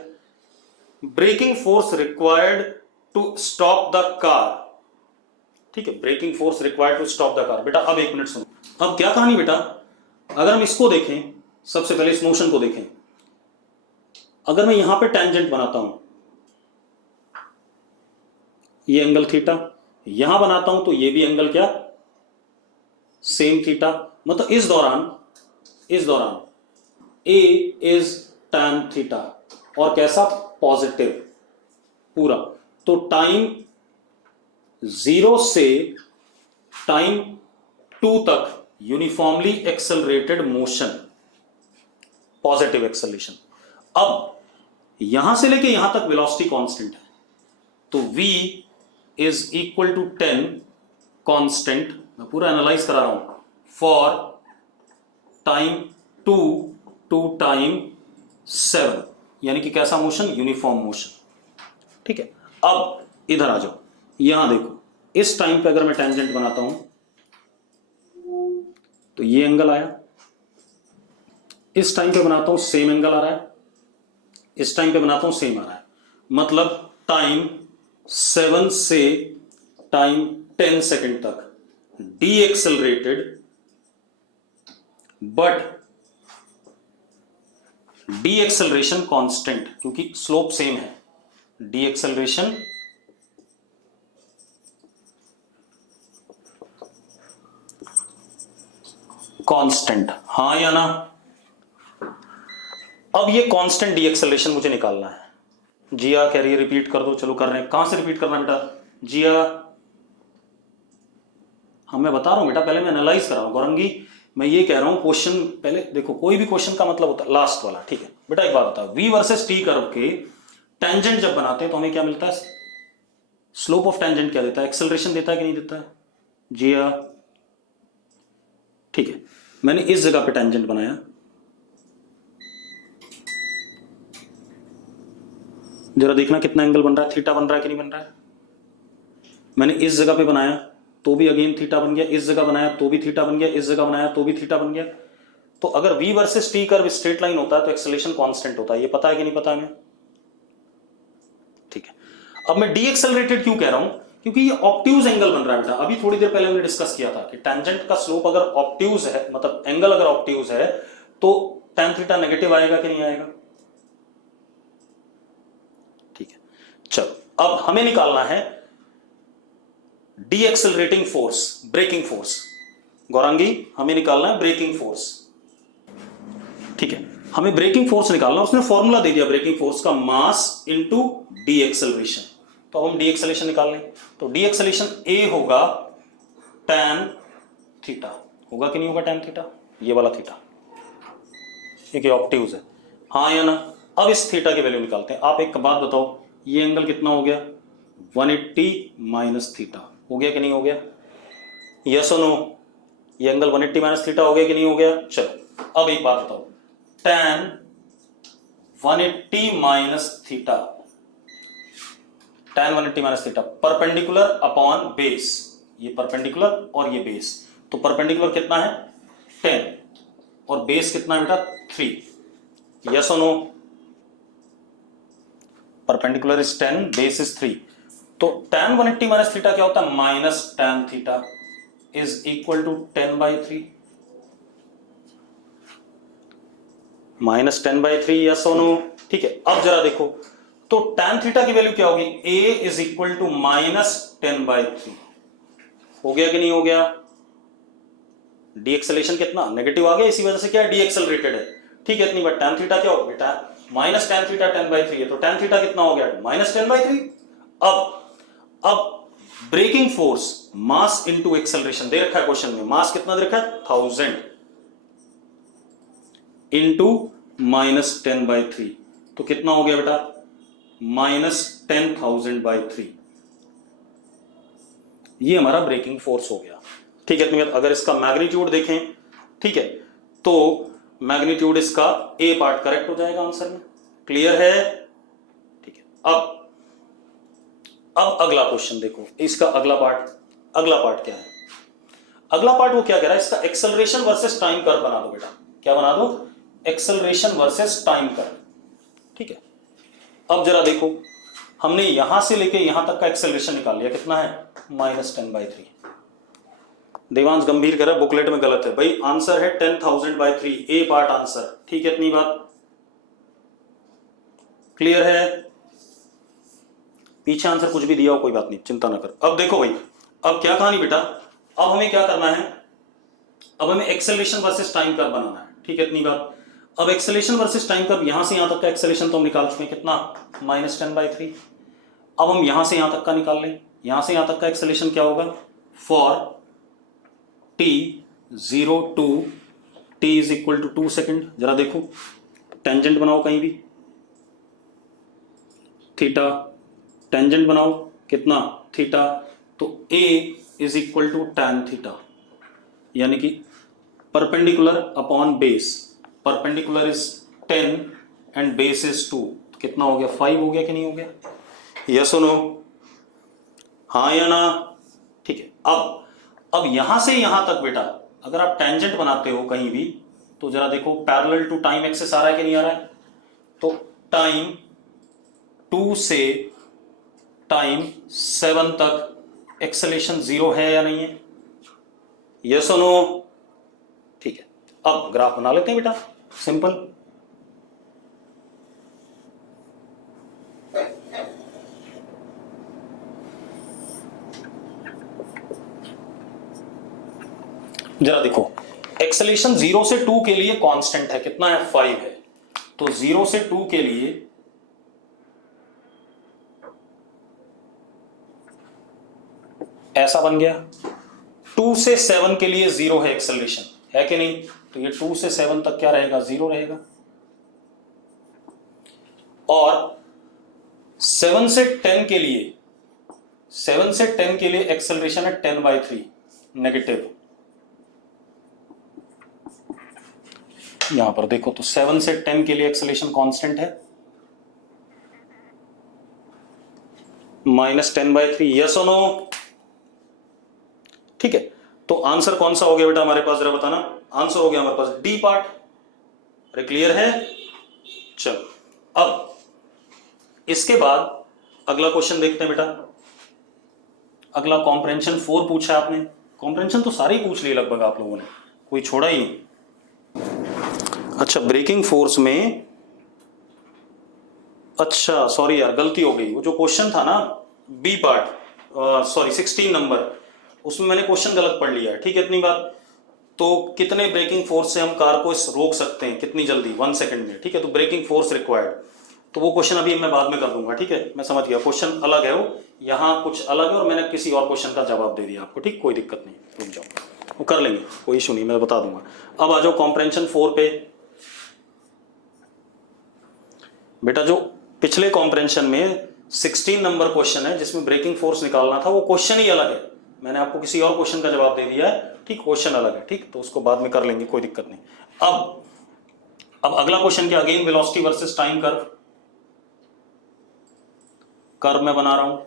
braking force required to stop the car. ठीक है, braking force required to stop the car. बेटा अब एक मिनट सुनो, अब क्या कहानी बेटा, अगर हम इसको देखें, सबसे पहले इस मोशन को देखें। अगर मैं यहां पे टेंजेंट बनाता हूं, ये एंगल थीटा, यहां बनाता हूं तो ये भी एंगल क्या, सेम थीटा। मतलब इस दौरान ए इज tan थीटा, और कैसा, पॉजिटिव पूरा। तो टाइम 0 से टाइम 2 तक uniformly accelerated motion, positive acceleration. अब यहां से लेके यहां तक वेलोसिटी कांस्टेंट है, तो v is equal to 10 constant, मैं पूरा एनालाइज करा रहा हूं, फॉर टाइम 2 टू टाइम 7, यानी कि कैसा मोशन, यूनिफॉर्म मोशन। ठीक है, अब इधर आ जाओ, यहां देखो, इस टाइम पे अगर मैं टेंजेंट बनाता हूं तो ये एंगल आया, इस टाइम पे बनाता हूं सेम एंगल आ रहा है, इस टाइम पे बनाता हूं सेम आ रहा है। मतलब टाइम 7 से टाइम 10 सेकेंड तक D accelerated, but D acceleration constant, क्योंकि स्लोप सेम है। डी एक्सेलरेशन कांस्टेंट, हां या ना। अब ये कांस्टेंट डी एक्सेलरेशन मुझे निकालना है। जिया कह रही है रिपीट कर दो, चलो कर रहे हैं। कहां से रिपीट करना है बेटा, जिया? हाँ मैं बता रहा हूं बेटा, पहले मैं एनालाइज कर रहा हूं। गौरंगी मैं ये कह रहा हूं, क्वेश्चन पहले देखो, कोई भी क्वेश्चन का मतलब होता है लास्ट वाला। ठीक है बेटा, एक बात बताओ, v वर्सेस t कर्व के टेंजेंट जब बनाते हैं तो हमें क्या मिलता है, स्लोप ऑफ टेंजेंट क्या देता है, एक्सेलरेशन देता है कि नहीं देता है, जिया? ठीक है, मैंने इस जगह पे टेंजेंट बनाया, जरा देखना कितना एंगल बन रहा है, थीटा बन रहा है कि नहीं बन रहा है। मैंने इस जगह पे बनाया तो भी अगेन थीटा बन गया, इस जगह बनाया तो भी थीटा बन गया, इस जगह बनाया तो भी थीटा बन गया। तो अगर v versus t curve straight line होता है तो एक्सेलरेशन कांस्टेंट होता है, ये पता है कि नहीं पता हमें? ठीक है, अब मैं डी एक्सेलरेटेड क्यों कह रहा हूं, क्योंकि ये ऑब्ट्यूज एंगल बन रहा है बेटा। अभी थोड़ी देर पहले हमने डिस्कस किया था कि टेंजेंट का स्लोप अगर ऑब्ट्यूज है, मतलब एंगल अगर ऑब्ट्यूज है, तो tan थीटा नेगेटिव आएगा कि नहीं आएगा। ठीक है, चलो अब हमें निकालना है the accelerating force, braking force. Gaurangi हमें निकालना है ब्रेकिंग फोर्स। ठीक है, हमें ब्रेकिंग फोर्स निकालना, उसने फॉर्मूला दे दिया ब्रेकिंग फोर्स का, मास इनटू डी एक्सेलरेशन। तो अब हम डी एक्सेलरेशन निकाल लें, तो डी एक्सेलरेशन ए होगा tan थीटा, होगा कि नहीं होगा tan थीटा, ये वाला थीटा, ये ऑब्ट्यूज है, हाँ या ना। अब इस थीटा की वैल्यू निकालते हैं। आप एक बात बताओ, ये एंगल कितना हो गया, 180 माइनस थीटा, हो गया कि नहीं हो गया, यस और नो? ये एंगल 180 माइनस थीटा हो गया कि नहीं हो गया। चलो अब एक बात बताओ, tan 180 minus theta, tan 180 minus theta perpendicular upon base, ये परपेंडिकुलर और ये बेस, तो परपेंडिकुलर कितना है 10 और बेस कितना है बेटा 3, यस और no? Perpendicular is 10, base is 3, तो tan 180 माइनस थीटा क्या होता है, minus tan theta is equal to 10/3, minus 10/3, yes और नो? ठीक है, अब जरा देखो, तो tan थीटा की वैल्यू क्या होगी, a is equal to minus 10/3, हो गया कि नहीं हो गया। डी एक्सेलरेशन कितना नेगेटिव आ गया, इसी वजह से क्या डी एक्सेलरेटेड है। ठीक है, इतनी बार tan थीटा क्या होगा बेटा, माइनस tan थीटा 10/3 है, तो tan थीटा कितना हो गया, माइनस 10/3। अब breaking force mass into acceleration दे रखा है क्वेश्चन में, मास कितना दे रखा है 1000 इनटू माइनस 10/3, तो कितना हो गया बेटा, माइनस 10,000/3, ये हमारा ब्रेकिंग फोर्स हो गया। ठीक है, तो अगर इसका मैग्नीट्यूड देखें, ठीक है, तो मैग्नीट्यूड इसका ए पार्ट करेक्ट हो जाएगा आंसर में। क्लियर है? ठीक है, अब अगला क्वेश्चन देखो, इसका अगला पार्ट क्या है? अगला पार्ट वो क्या कह रहा है, इसका एक्सेलरेशन वर्सेस टाइम कर्व बना दो बेटा। क्या बना दो? Acceleration versus time curve. ठीक है, अब जरा देखो, हमने यहां से लेके यहां तक का एक्सेलरेशन निकाल लिया, कितना है? -10/3। देवांश गंभीर कह रहा है बुकलेट में गलत है भाई, आंसर है 10,000/3, ए पार्ट आंसर। ठीक है, इतनी बात क्लियर है? पीछे आंसर कुछ भी दिया हो कोई बात नहीं, चिंता ना कर। अब देखो भाई, अब क्या कहानी बेटा, अब हमें क्या करना है, अब हमें एक्सेलरेशन वर्सेस टाइम कर्व बनाना है। ठीक है, इतनी बात। अब एक्सेलरेशन वर्सेस टाइम कर्व, यहां से यहां तक का एक्सेलरेशन तो हम निकाल चुके हैं, कितना? -10/3। अब हम यहां से यहां तक का निकाल लें, यहां से यहां तक का एक्सेलरेशन क्या होगा? For t 0 to t = 2 second. जरा देखो, टेंजेंट बनाओ कहीं भी, थीटा, टेंजेंट बनाओ, कितना? थीटा। तो a = tan थीटा, यानी कि perpendicular upon base. Perpendicular is 10 and base is 2, कितना हो गया? 5 हो गया कि नहीं हो गया? यस और नो? हाँ या ना? ठीक है, अब यहां से यहां तक बेटा, अगर आप टेंजेंट बनाते हो कहीं भी, तो जरा देखो, पैरेलल टू टाइम एक्सिस आ रहा है कि नहीं आ रहा है? तो टाइम 2 से टाइम 7 तक एक्सेलरेशन 0 है या नहीं है? यस और नो? ठीक है, अब ग्राफ बना लेते हैं बेटा, सिंपल। जरा देखो, एक्सेलरेशन 0 से 2 के लिए कांस्टेंट है, कितना है? 5 है। तो 0 से 2 के लिए ऐसा बन गया। 2 से 7 के लिए 0 है एक्सेलरेशन, है कि नहीं? तो ये 2 से 7 तक क्या रहेगा? 0 रहेगा। और 7 से 10 के लिए, 7 से 10 के लिए एक्सेलरेशन है 10/3 नेगेटिव। यहां पर देखो, तो 7 से 10 के लिए एक्सेलरेशन कांस्टेंट है -10/3। यस और नो? ठीक है, तो आंसर कौन सा हो गया बेटा हमारे पास, जरा बताना। आंसर हो गया हमारे पास डी पार्ट। अरे क्लियर है? चलो, अब इसके बाद अगला क्वेश्चन देखते हैं बेटा। अगला कॉम्प्रेंशन 4 पूछा है आपने। कॉम्प्रेंशन तो सारे ही पूछ लिए लगभग आप लोगों ने, कोई छोड़ा ही नहीं। अच्छा, ब्रेकिंग फोर्स में, अच्छा सॉरी यार, गलती हो गई। वो जो क्वेश्चन था ना बी पार्ट, सॉरी 16 नंबर, उसमें मैंने क्वेश्चन गलत पढ़ लिया है। ठीक है, इतनी बात। तो कितने ब्रेकिंग फोर्स से हम कार को रोक सकते हैं, कितनी जल्दी? 1 सेकंड में। ठीक है, तो ब्रेकिंग फोर्स रिक्वायर्ड, तो वो क्वेश्चन अभी मैं बाद में कर दूंगा। ठीक है, मैं समझ गया, क्वेश्चन अलग है वो, यहाँ कुछ अलग है और मैंने किसी और क्वेश्चन का जवाब दे दिया आपको। ठीक, कोई दिक्कत नहीं, रुक जाओ, वो कर लेंगे, कोई इशू नहीं, मैं बता दूंगा। अब आ जाओ कॉम्प्रेंशन 4 पे। बेटा जो पिछले कॉम्प्रेंशन में 16 नंबर क्वेश्चन है जिसमें ब्रेकिंग फोर्स निकालना था, वो क्वेश्चन ही अलग है। मैंने आपको किसी और क्वेश्चन का जवाब दे दिया है। ठीक, क्वेश्चन अलग है। ठीक, तो उसको बाद में कर लेंगे, कोई दिक्कत नहीं। अब अगला क्वेश्चन क्या? Again velocity versus time curve. Curve मैं बना रहा हूं।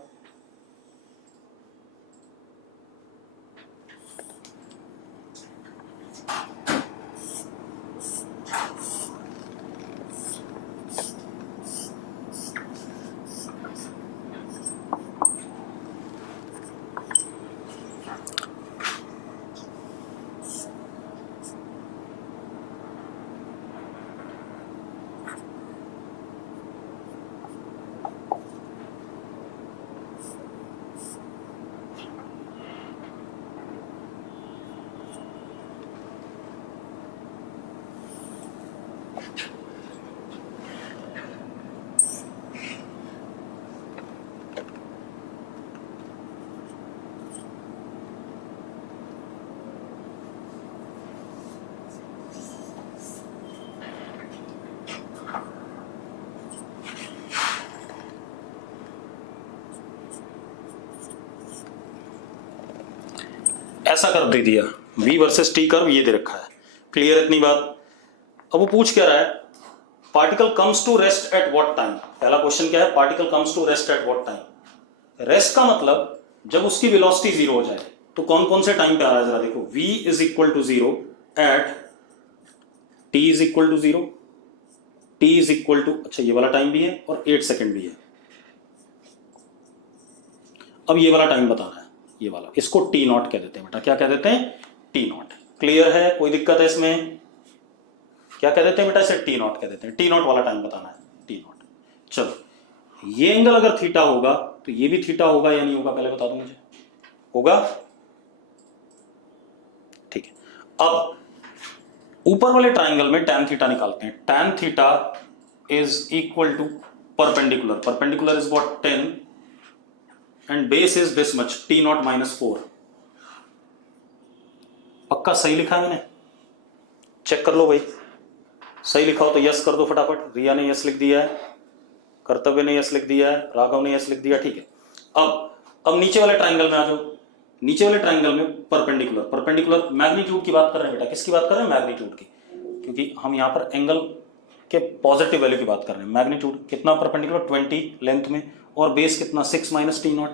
ऐसा कर्व दे दिया, V वर्सेस T कर्व ये दे रखा है। क्लियर इतनी बात? अब वो पूछ क्या रहा है, particle comes to rest at what time. पहला क्वेश्चन क्या है, particle comes to rest at what time. Rest का मतलब जब उसकी वेलोसिटी जीरो हो जाए, तो कौन कौन से टाइम पे आ रहा है जरा देखो, v is equal to zero at t is equal to zero, t is equal to, अच्छा ये वाला टाइम भी है और 8 सेकेंड भी है। अब ये वाला टाइम बताना है, ये वाला, इसको टी नॉट कह देते हैं बेटा, क्या कह देते हैं, टी नॉट। क्लियर है, कोई दिक्कत है इसमें, क्या कह देते हैं बेटा, इसे टी नॉट कह देते हैं, टी नॉट वाला टाइम बताना है, टी नॉट। चलो ये एंगल अगर थीटा होगा तो ये भी थीटा होगा या नहीं होगा, पहले बता दो मुझे, होगा, ठीक है। अब ऊपर वाले ट्राइंगल में tan थीटा निकालते हैं, tan theta is equal to perpendicular, perpendicular is what 10 and base is this much, t nought minus 4। पक्का सही लिखा है मैंने, चेक कर लो भाई, सही लिखा हो तो यस कर दो फटाफट। रिया ने यस लिख दिया है, कर्तव्य ने यस लिख दिया है, राघव ने यस लिख दिया, ठीक है। अब नीचे वाले ट्राइंगल में आ जाओ, नीचे वाले ट्राइंगल में परपेंडिकुलर, परपेंडिकुलर मैग्नीट्यूड की बात कर रहे हैं बेटा, किसकी बात कर रहे हैं, मैग्नीट्यूड की, क्योंकि हम यहां पर एंगल के पॉजिटिव वैल्यू की बात कर रहे हैं। मैग्नीट्यूड कितना परपेंडिकुलर, 20 लेंथ में, और बेस कितना 6 माइनस टी नॉट,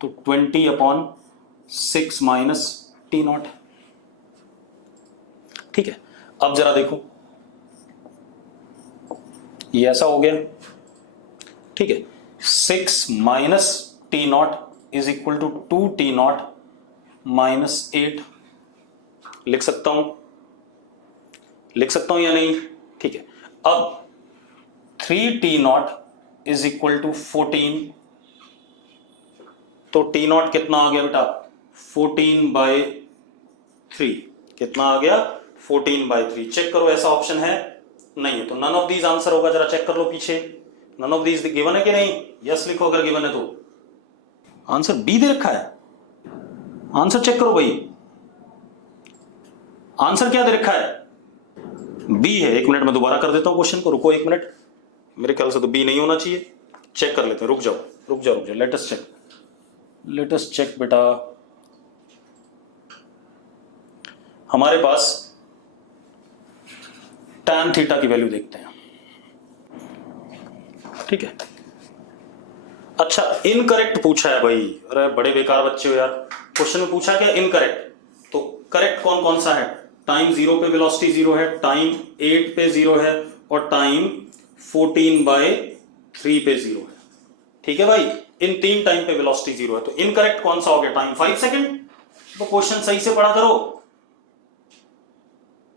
तो 20 अपॉन 6 माइनस टी नॉट, ठीक है। अब जरा देखो ये ऐसा हो गया, ठीक है, 6 minus t nought is equal to 2 t nought minus 8, लिख सकता हूं, लिख सकता हूं या नहीं, ठीक है। अब 3 t nought is equal to 14, तो टी नॉट कितना आ गया बेटा, 14/3, कितना आ गया, 14/3। चेक करो ऐसा ऑप्शन है, नहीं है तो नन ऑफ दीज आंसर होगा, जरा चेक कर लो पीछे, नन ऑफ दीज गिवन है कि नहीं, यस लिखो अगर गिवन है तो। आंसर बी दे रखा है, आंसर चेक करो भाई, आंसर क्या दे रखा है, बी है। एक मिनट में दोबारा कर देता हूं क्वेश्चन को, रुको एक मिनट, मेरे ख्याल से तो बी नहीं होना चाहिए, चेक कर लेते हैं, रुक जाओ रुक जाओ रुक जाओ, लेट अस चेक बेटा। हमारे पास tan थीटा की वैल्यू देखते हैं, ठीक है। अच्छा इनकरेक्ट पूछा है भाई, अरे बड़े बेकार बच्चे हो यार, क्वेश्चन में पूछा क्या इनकरेक्ट, तो करेक्ट कौन कौन सा है, टाइम 0 पे वेलोसिटी 0 है, टाइम 8 पे 0 है, और टाइम 14/3 पे 0 है, ठीक है भाई, इन 3 टाइम पे वेलोसिटी 0 है, तो इनकरेक्ट कौन सा हो गया, टाइम 5 सेकेंड। तो क्वेश्चन सही से पढ़ा करो,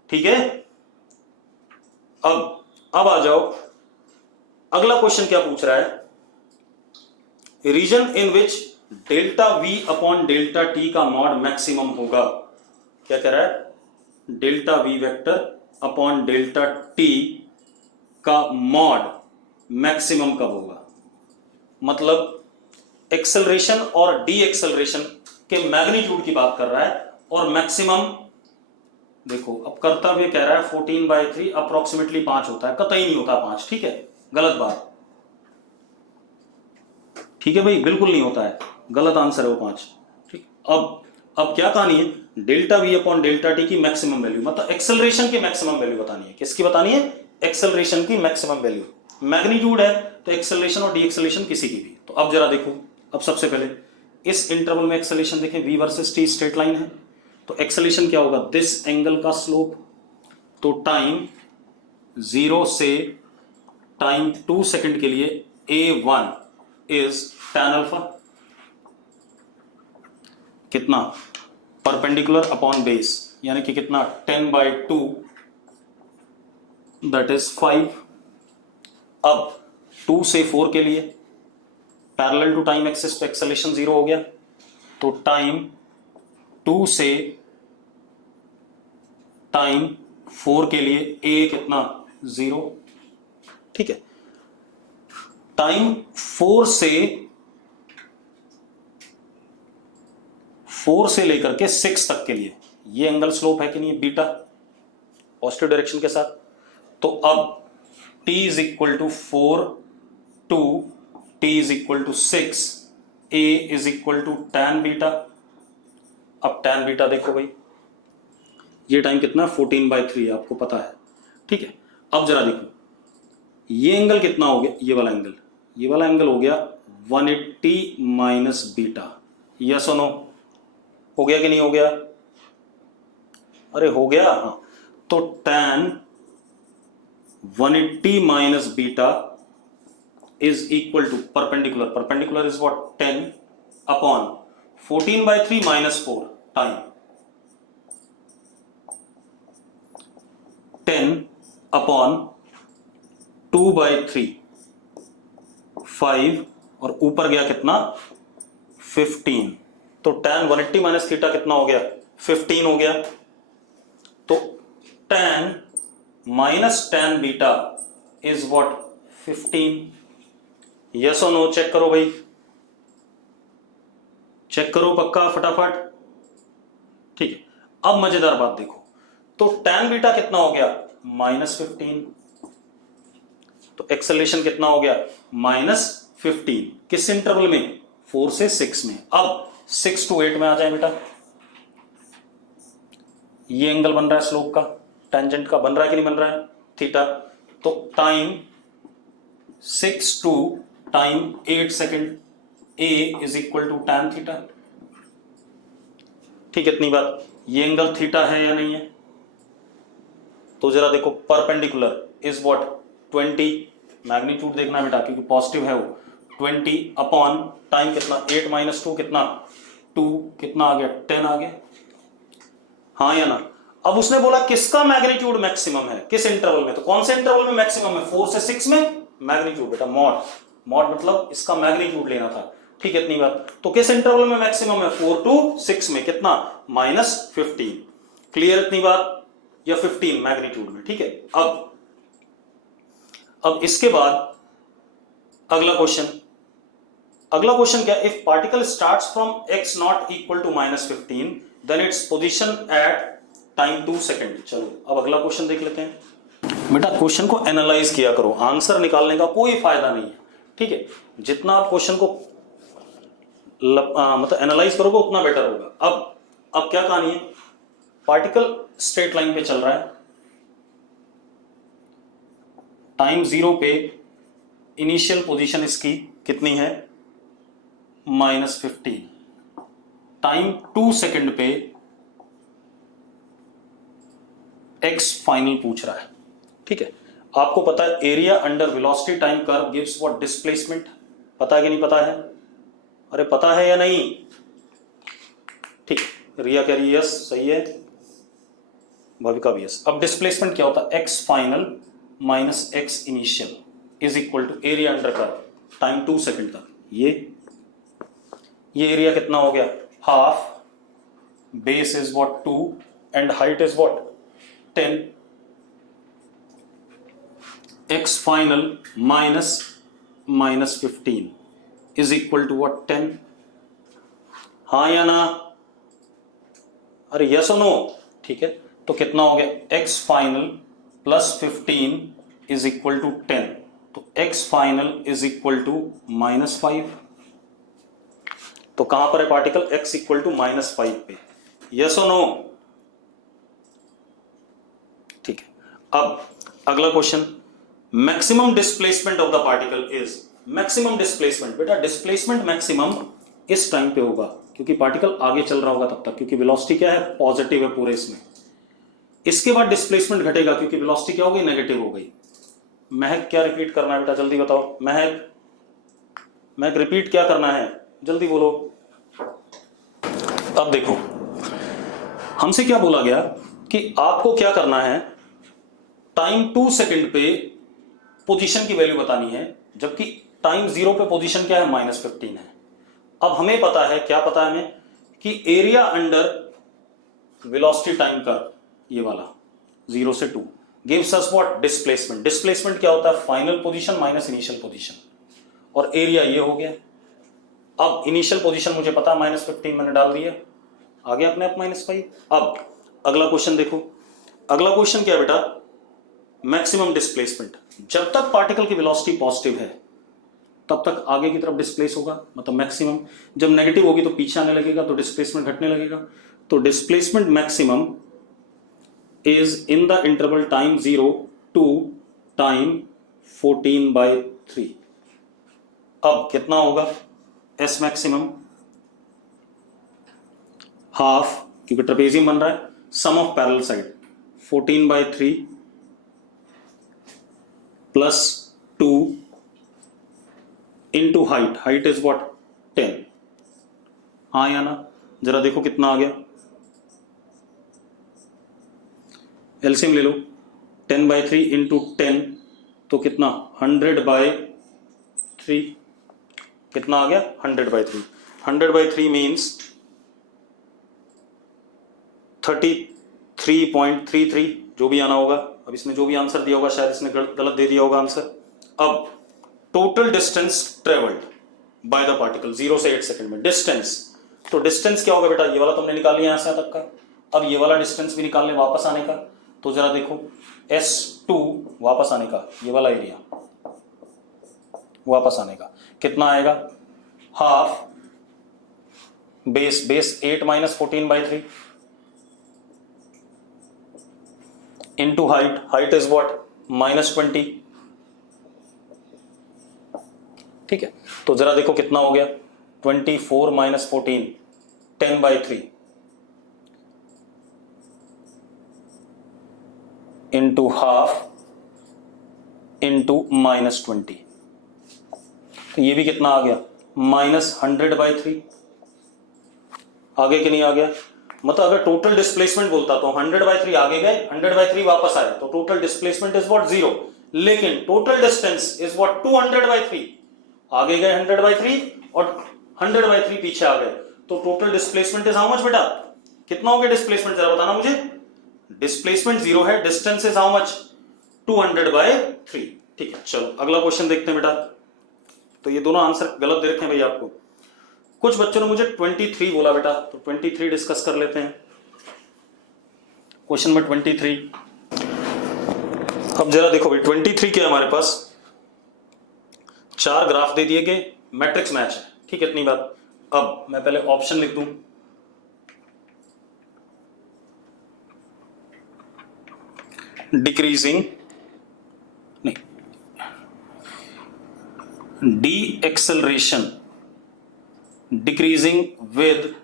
ठीक है। अब आ जाओ, अगला क्वेश्चन क्या पूछ रहा है, region in which delta v upon delta t का मॉड मैक्सिमम होगा, क्या कह रहा है, delta v vector upon delta t का मॉड मैक्सिमम कब होगा, मतलब एक्सेलरेशन और डी एक्सेलरेशन के मैग्नीट्यूड की बात कर रहा है, और मैक्सिमम देखो, अब कर्तव्य कह रहा है 14/3 अप्रोक्सीमेटली 5 होता है, कतई नहीं होता 5, ठीक है, गलत बात, ठीक है भाई, बिल्कुल नहीं होता है, गलत आंसर है वो 5, ठीक। अब क्या कहानी है, delta v upon delta T की मैक्सिमम वैल्यू, मतलब एक्सेलरेशन की मैक्सिमम वैल्यू बतानी है, किसकी बतानी है, एक्सेलरेशन की मैक्सिमम वैल्यू, मैग्नीट्यूड है तो एक्सेलरेशन और डी एक्सेलरेशन किसी की भी। तो अब जरा देखो, अब सबसे पहले इस इंटरवल में एक्सेलरेशन देखें, v versus t straight line है, तो एक्सेलरेशन क्या होगा, दिस एंगल का स्लोप, तो टाइम 0 से टाइम 2 सेकंड के लिए a1 इज tan अल्फा, कितना, परपेंडिकुलर अपॉन बेस, यानी कि कितना 10/2 दैट इज 5। अब 2 से 4 के लिए पैरेलल टू टाइम एक्सिस पे एक्सेलरेशन 0 हो गया, तो टाइम 2 से टाइम 4 के लिए a कितना 0, ठीक है। टाइम 4 से लेकर के 6 तक के लिए ये एंगल स्लोप है कि नहीं, बीटा पॉजिटिव डायरेक्शन के साथ, तो अब t is equal to 4 to t is equal to 6, a is equal to tan beta. अब tan बीटा देखो भाई, ये टाइम कितना 14/3 आपको पता है, ठीक है। अब जरा देखो ये एंगल कितना हो गया, ये वाला एंगल हो गया 180 माइनस बीटा, यस और नो? हो गया कि नहीं हो गया? अरे हो गया। हाँ, तो tan 180 minus beta is equal to perpendicular, perpendicular is what? 10 upon 14/3 minus 4 time 10 upon 2/3 5 और ऊपर गया कितना? 15। तो tan 180 माइनस थीटा कितना हो गया? 15 हो गया। तो tan minus tan beta is what? 15। Yes और नो? चेक करो भाई, चेक करो पक्का फटाफट। ठीक है, अब मजेदार बात देखो, तो tan बीटा कितना हो गया? -15। तो एक्सेलरेशन कितना हो गया? -15। किस इंटरवल में? 4 से 6 में। अब 6 to 8 में आ जाए बेटा। ये एंगल बन रहा है स्लोप का, टेंजेंट का, बन रहा है कि नहीं बन रहा है? थीटा। तो time 6 to time 8 second, A is equal to tan theta. ठीक है, इतनी बात। ये एंगल थीटा है या नहीं है? तो जरा देखो, परपेंडिकुलर इज व्हाट? 20। मैग्नीट्यूड देखना बेटा, क्योंकि पॉजिटिव है वो। 20 अपॉन टाइम कितना? 8 माइनस 2 कितना? 2। कितना आ गया? 10 आ गया। हाँ या ना? अब उसने बोला किसका मैग्नीट्यूड मैक्सिमम है, किस इंटरवल में? तो कौन से इंटरवल में मैक्सिमम है? 4 से 6 में। मैग्नीट्यूड बेटा मॉड, मॉड मतलब इसका मैग्नीट्यूड लेना था। ठीक है, इतनी बात। तो किस इंटरवल में मैक्सिमम है? 4 to 6 में। कितना? -15। क्लियर इतनी बात? या 15 मैग्नीट्यूड में। ठीक है, अब इसके बाद अगला क्वेश्चन, अगला क्वेश्चन क्या? If particle starts from x not equal to -15 then its position at time 2 second. चलो अब अगला क्वेश्चन देख लेते हैं। बेटा क्वेश्चन को एनालाइज किया करो, आंसर निकालने का कोई फायदा नहीं है। ठीक है, जितना आप क्वेश्चन को मतलब एनालाइज करोगे उतना बेटर होगा। अब क्या कहानी है? पार्टिकल स्ट्रेट लाइन पे चल रहा है, टाइम 0 पे इनिशियल पोजीशन इसकी कितनी है? -15। टाइम 2 सेकेंड पे x फाइनल पूछ रहा है। ठीक है, आपको पता है area under velocity time curve gives what? Displacement. पता है कि नहीं पता है? अरे पता है या नहीं? ठीक, रिया कह रही यस, सही है, भविका भी यस। अब डिस्प्लेसमेंट क्या होता है? x final minus x initial is equal to area under curve time 2 second तक। ये एरिया कितना हो गया? Half, base is what? 2 and height is what? 10। x final minus -15 is equal to what? 10। हाँ या ना? अरे यस और नो? ठीक है, तो कितना हो गया? x final plus 15 is equal to 10। तो x final is equal to -5। तो कहां पर है पार्टिकल? x इक्वल टू -5 पे। यस और नो? ठीक है, अब अगला question, maximum displacement of the particle is. Maximum displacement बेटा, डिस्प्लेसमेंट मैक्सिमम इस टाइम पे होगा क्योंकि पार्टिकल आगे चल रहा होगा तब तक, क्योंकि वेलोसिटी क्या है? पॉजिटिव है पूरे इसमें। इसके बाद डिस्प्लेसमेंट घटेगा क्योंकि वेलोसिटी क्या हो गई? नेगेटिव हो गई। महक क्या रिपीट करना है बेटा? जल्दी बताओ। महक रिपीट क्या करना है? जल्दी बोलो। अब देखो, हमसे क्या बोला गया कि आपको क्या करना है? टाइम 2 सेकेंड पे पोजीशन की वैल्यू बतानी है, जबकि टाइम 0 पे पोजीशन क्या है? -15 है। अब हमें पता है, क्या पता है हमें? कि area under velocity time curve, ये वाला 0 से 2 gives us what? Displacement. Displacement क्या होता है? Final position minus initial position, और एरिया ये हो गया। अब इनिशियल पोजीशन मुझे पता, -15 मैंने डाल दिया, आ गया अपने आप -5। अब अगला क्वेश्चन देखो, अगला क्वेश्चन क्या है बेटा? Maximum displacement. जब तक पार्टिकल की वेलोसिटी पॉजिटिव है तब तक आगे की तरफ डिस्प्लेस होगा, मतलब मैक्सिमम। जब नेगेटिव होगी तो पीछे आने लगेगा, तो डिस्प्लेसमेंट घटने लगेगा। तो displacement maximum is in the interval time 0 to time 14/3। अब कितना होगा एस मैक्सिमम हाफ, क्योंकि ट्रेपेजियम बन रहा है, sum of parallel side 14/3 plus 2 into height, height is what 10। हाँ या ना, जरा देखो कितना आ गया, एलसीएम ले लो, 10/3 इंटू 10 तो कितना 100/3, कितना आ गया 100/3। 100/3 मीन्स 33.33, जो भी आना होगा। अब इसने जो भी आंसर दिया होगा शायद इसने गलत दे दिया होगा आंसर। अब total distance travelled by the particle 0 से 8 सेकंड में, डिस्टेंस, तो डिस्टेंस क्या होगा बेटा, ये वाला तुमने निकाल लिया यहां से तक का, अब ये वाला डिस्टेंस भी निकाल ले वापस आने का। तो जरा देखो S2 वापस आने का, ये वाला एरिया वापस आने का कितना आएगा, half base 8 minus 14/3 into height, height is what -20। ठीक है, तो जरा देखो कितना हो गया 24 माइनस 14, 10/3 इंटू हाफ इंटू -20, तो ये भी कितना आ गया -100/3। आगे कि नहीं आ गया, मतलब अगर टोटल डिस्प्लेसमेंट बोलता तो 100/3 आगे गए, 100/3 वापस आए, तो टोटल डिस्प्लेसमेंट इज व्हाट 0, लेकिन टोटल डिस्टेंस इज व्हाट 200/3, आगे गए 100/3 और 100/3 पीछे आ गए, तो total displacement is how much बेटा, कितना हो गया डिस्प्लेसमेंट जरा बताना मुझे। डिस्प्लेसमेंट 0 है, डिस्टेंस इज हाउ मच 200/3। ठीक है, चलो अगला क्वेश्चन देखते हैं बेटा। तो ये दोनों आंसर गलत दे रखे हैं भैया आपको। कुछ बच्चों ने मुझे 23 बोला बेटा, तो 23 डिस्कस कर लेते हैं। क्वेश्चन नंबर 23, अब जरा देखो भाई 23 क्या हमारे पास 4 ग्राफ दे दिए गए, मैट्रिक्स मैच है, ठीक है इतनी बात। अब मैं पहले ऑप्शन लिख दूं, डिक्रीजिंग नहीं, D acceleration decreasing with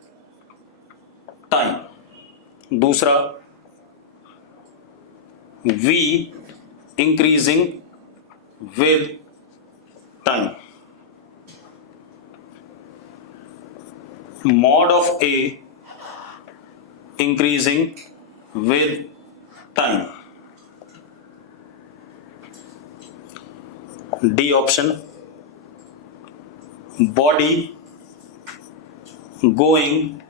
time, दूसरा V increasing with time, mod of A increasing with time, D option body going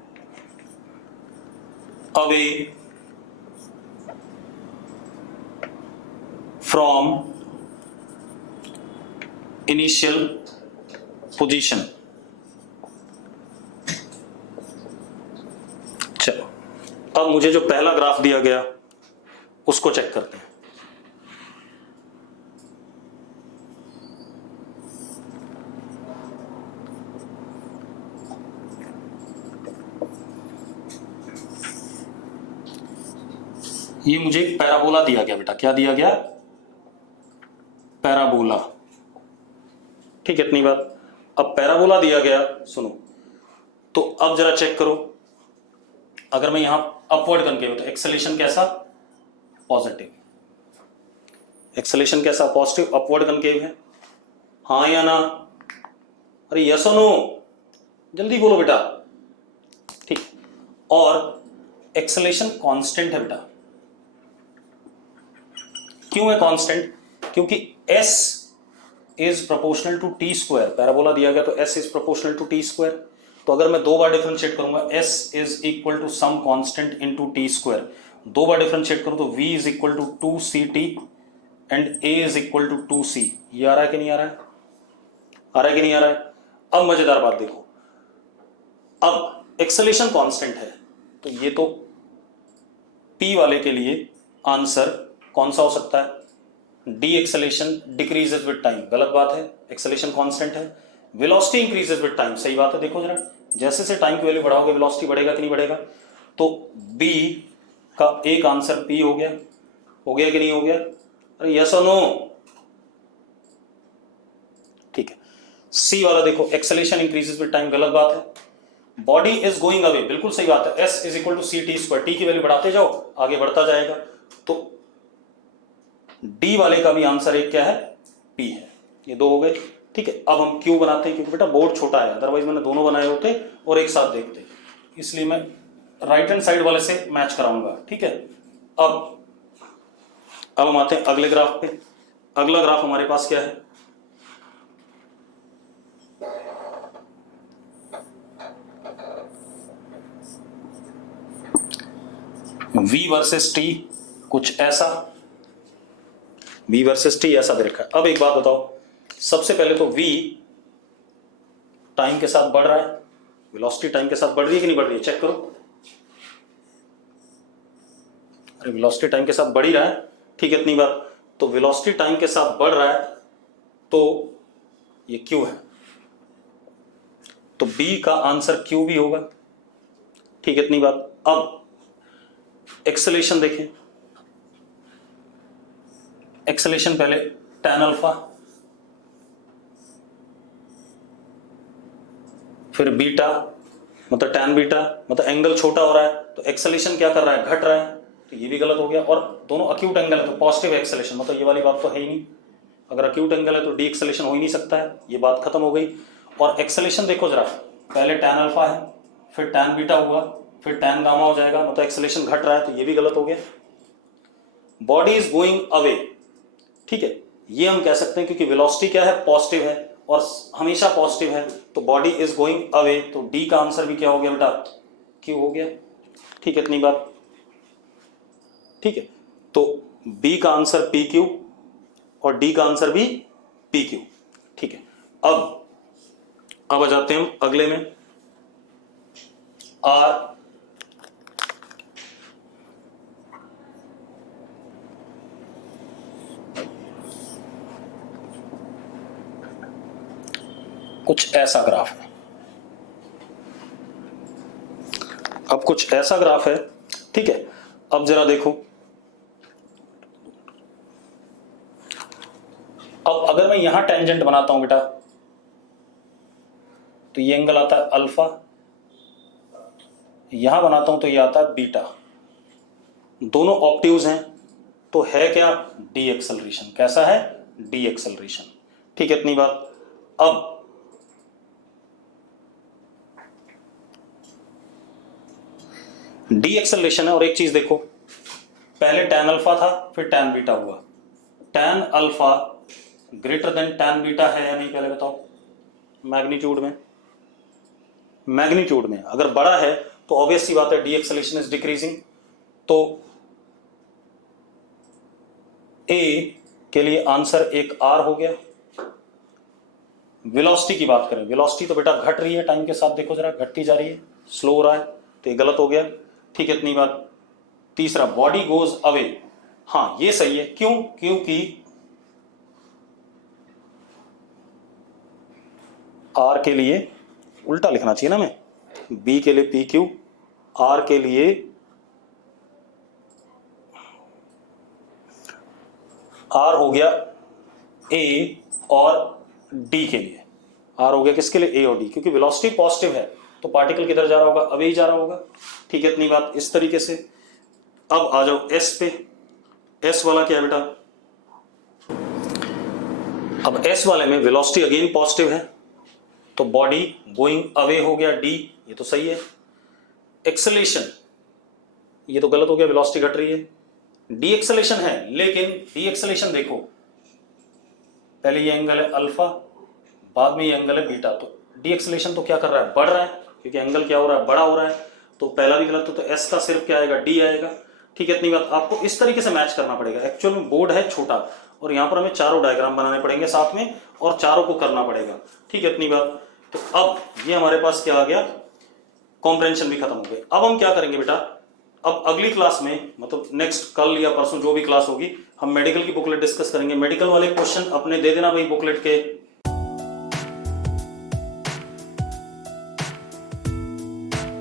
away from initial position। चलो अब मुझे जो पहला ग्राफ दिया गया उसको चेक करते हैं। ये मुझे एक पैराबोला दिया गया बेटा, क्या दिया गया, पैराबोला, ठीक है इतनी बात। अब पैराबोला दिया गया, सुनो, तो अब जरा चेक करो, अगर मैं यहां अपवर्ड कनकेव तो एक्सेलेरेशन कैसा, पॉजिटिव, एक्सेलेरेशन कैसा पॉजिटिव, अपवर्ड कनकेव है, हाँ या ना, अरे यस और नो, जल्दी बोलो बेटा, ठीक। और एक्सेलेरेशन कांस्टेंट है बेटा, क्यों है कांस्टेंट, क्योंकि s is proportional to t square, parabola दिया गया तो s is proportional to t square, तो अगर मैं 2 बार डिफरेंशिएट करूंगा s is equal to some constant into t square, 2 बार डिफरेंशिएट करूं तो v is equal to 2ct and a is equal to 2c। ये आ रहा है कि नहीं आ रहा है, आ रहा है कि नहीं आ रहा है। अब मजेदार बात देखो, अब एक्सेलेरेशन कांस्टेंट है तो ये तो p वाले के लिए आंसर कौन सा हो सकता है, D acceleration decreases with time, गलत बात है, एक्सेलेरेशन कांस्टेंट है। वेलोसिटी इंक्रीजेस विद टाइम, सही बात है। देखो जरा, जैसे से टाइम की वैल्यू बढ़ाओगे वेलोसिटी बढ़ेगा कि नहीं बढ़ेगा, तो बी का एक आंसर पी हो गया कि नहीं हो गया, अरे यस और नो, ठीक है। सी वाला देखो, एक्सेलेरेशन इंक्रीजेस विद टाइम, गलत बात है। बॉडी इज गोइंग अवे, बिल्कुल सही बात है। S is equal to c t square, t की वैल्यू बढ़ाते जाओ आगे बढ़ता जाएगा। तो डी वाले का भी आंसर एक क्या है, पी है। ये दो हो गए, ठीक है। अब हम क्यू बनाते हैं, क्योंकि बेटा बोर्ड छोटा है, अदरवाइज मैंने दोनों बनाए होते और एक साथ देखते, इसलिए मैं राइट हैंड साइड वाले से मैच कराऊंगा, ठीक है। अब हम आते हैं अगले ग्राफ पे। अगला ग्राफ हमारे पास क्या है, V वर्सेस T, कुछ ऐसा V वर्सेस T ऐसा दे रखा है। अब एक बात बताओ, सबसे पहले तो V टाइम के साथ बढ़ रहा है, वेलोसिटी टाइम के साथ बढ़ रही है कि नहीं बढ़ रही है, चेक करो। अरे वेलोसिटी टाइम के साथ बढ़ ही रहा है, ठीक है, इतनी बात। तो वेलोसिटी टाइम के साथ बढ़ रहा है तो ये Q है, तो B का आंसर Q भी होगा, ठीक है, इतनी बात। अब एक्सेलेरेशन देखें, एक्सेलेरेशन पहले tan अल्फा, फिर बीटा, मतलब tan बीटा, मतलब एंगल छोटा हो रहा है तो एक्सेलेरेशन क्या कर रहा है, घट रहा है, तो ये भी गलत हो गया। और दोनों अक्यूट एंगल है तो पॉजिटिव एक्सेलेरेशन, मतलब ये वाली बात तो है ही नहीं। अगर अक्यूट एंगल है तो डी एक्सेलेरेशन हो ही नहीं सकता है, ये बात खत्म हो गई। और एक्सेलेरेशन देखो जरा, पहले tan अल्फा है, फिर tan बीटा हुआ, फिर tan गामा हो जाएगा, मतलब एक्सेलेरेशन घट रहा है, तो ये भी गलत हो गया। बॉडी इज गोइंग अवे, ठीक है, ये हम कह सकते हैं क्योंकि वेलोसिटी क्या है, पॉजिटिव है और हमेशा पॉजिटिव है, तो बॉडी इज गोइंग अवे, तो डी का आंसर भी क्या हो गया बेटा, क्यू हो गया, ठीक है, इतनी बात, ठीक है। तो बी का आंसर पी क्यू और डी का आंसर भी पी क्यू, ठीक है। अब आ जाते हैं हम अगले में, आर कुछ ऐसा ग्राफ है। अब कुछ ऐसा ग्राफ है, ठीक है। अब जरा देखो, अब अगर मैं यहां टेंजेंट बनाता हूं बेटा, तो ये एंगल आता है अल्फा, यहां बनाता हूं तो ये आता है बीटा, दोनों ऑप्टिव्स हैं, तो है क्या, डी एक्सेलरेशन। कैसा है, डी एक्सेलरेशन, ठीक है, इतनी बात। अब डी एक्सेलरेशन है, और एक चीज देखो, पहले tan अल्फा था, फिर tan बीटा हुआ। tan alpha greater than tan beta है या नहीं, पहले बताओ। मैग्नीट्यूड में, मैग्नीट्यूड में अगर बड़ा है तो ऑब्वियस सी बात है डी एक्सेलरेशन इज डिक्रीजिंग। तो ए के लिए आंसर एक आर हो गया। वेलोसिटी की बात करें, वेलोसिटी तो बेटा घट रही है टाइम के साथ, देखो जरा घटती जा रही है, स्लो हो रहा है, तो ये गलत हो गया, ठीक है, इतनी बात। तीसरा, बॉडी गोज अवे, हाँ ये सही है, क्यों, क्योंकि आर के लिए उल्टा लिखना चाहिए ना, मैं बी के लिए पी क्यू, आर के लिए आर हो गया ए, और डी के लिए आर हो गया किसके लिए, ए और डी, क्योंकि वेलोसिटी पॉजिटिव है तो पार्टिकल किधर जा रहा होगा, अवे ही जा रहा होगा, ठीक है, इतनी बात। इस तरीके से अब आ जाओ एस पे। एस वाला क्या है बेटा, अब एस वाले में वेलोसिटी अगेन पॉजिटिव है, तो बॉडी गोइंग अवे हो गया डी, ये तो सही है। एक्सेलेरेशन, ये तो गलत हो गया, वेलोसिटी घट रही है। डी एक्सेलेरेशन है, लेकिन डी एक्सेलेरेशन देखो, पहले ये एंगल है अल्फा, बाद में ये एंगल है बीटा, तो डी एक्सेलेरेशन तो क्या कर रहा है, बढ़ रहा है, क्योंकि एंगल क्या हो रहा है, बड़ा हो रहा है, तो पहला भी गलत, तो एस का सिर्फ क्या आएगा, डी आएगा, ठीक है, इतनी बात। आपको इस तरीके से मैच करना पड़ेगा। एक्चुअल में बोर्ड है छोटा और यहाँ पर हमें चारों डायग्राम बनाने पड़ेंगे साथ में, और चारों को करना पड़ेगा, ठीक है, इतनी बात। तो अब ये हमारे पास क्या आ गया, कॉम्प्रेंशन भी खत्म हो गए। अब हम क्या करेंगे बेटा, अब अगली क्लास में, मतलब नेक्स्ट कल या परसों जो भी क्लास होगी, हम मेडिकल की बुकलेट डिस्कस करेंगे। मेडिकल वाले क्वेश्चन अपने दे देना भाई बुकलेट के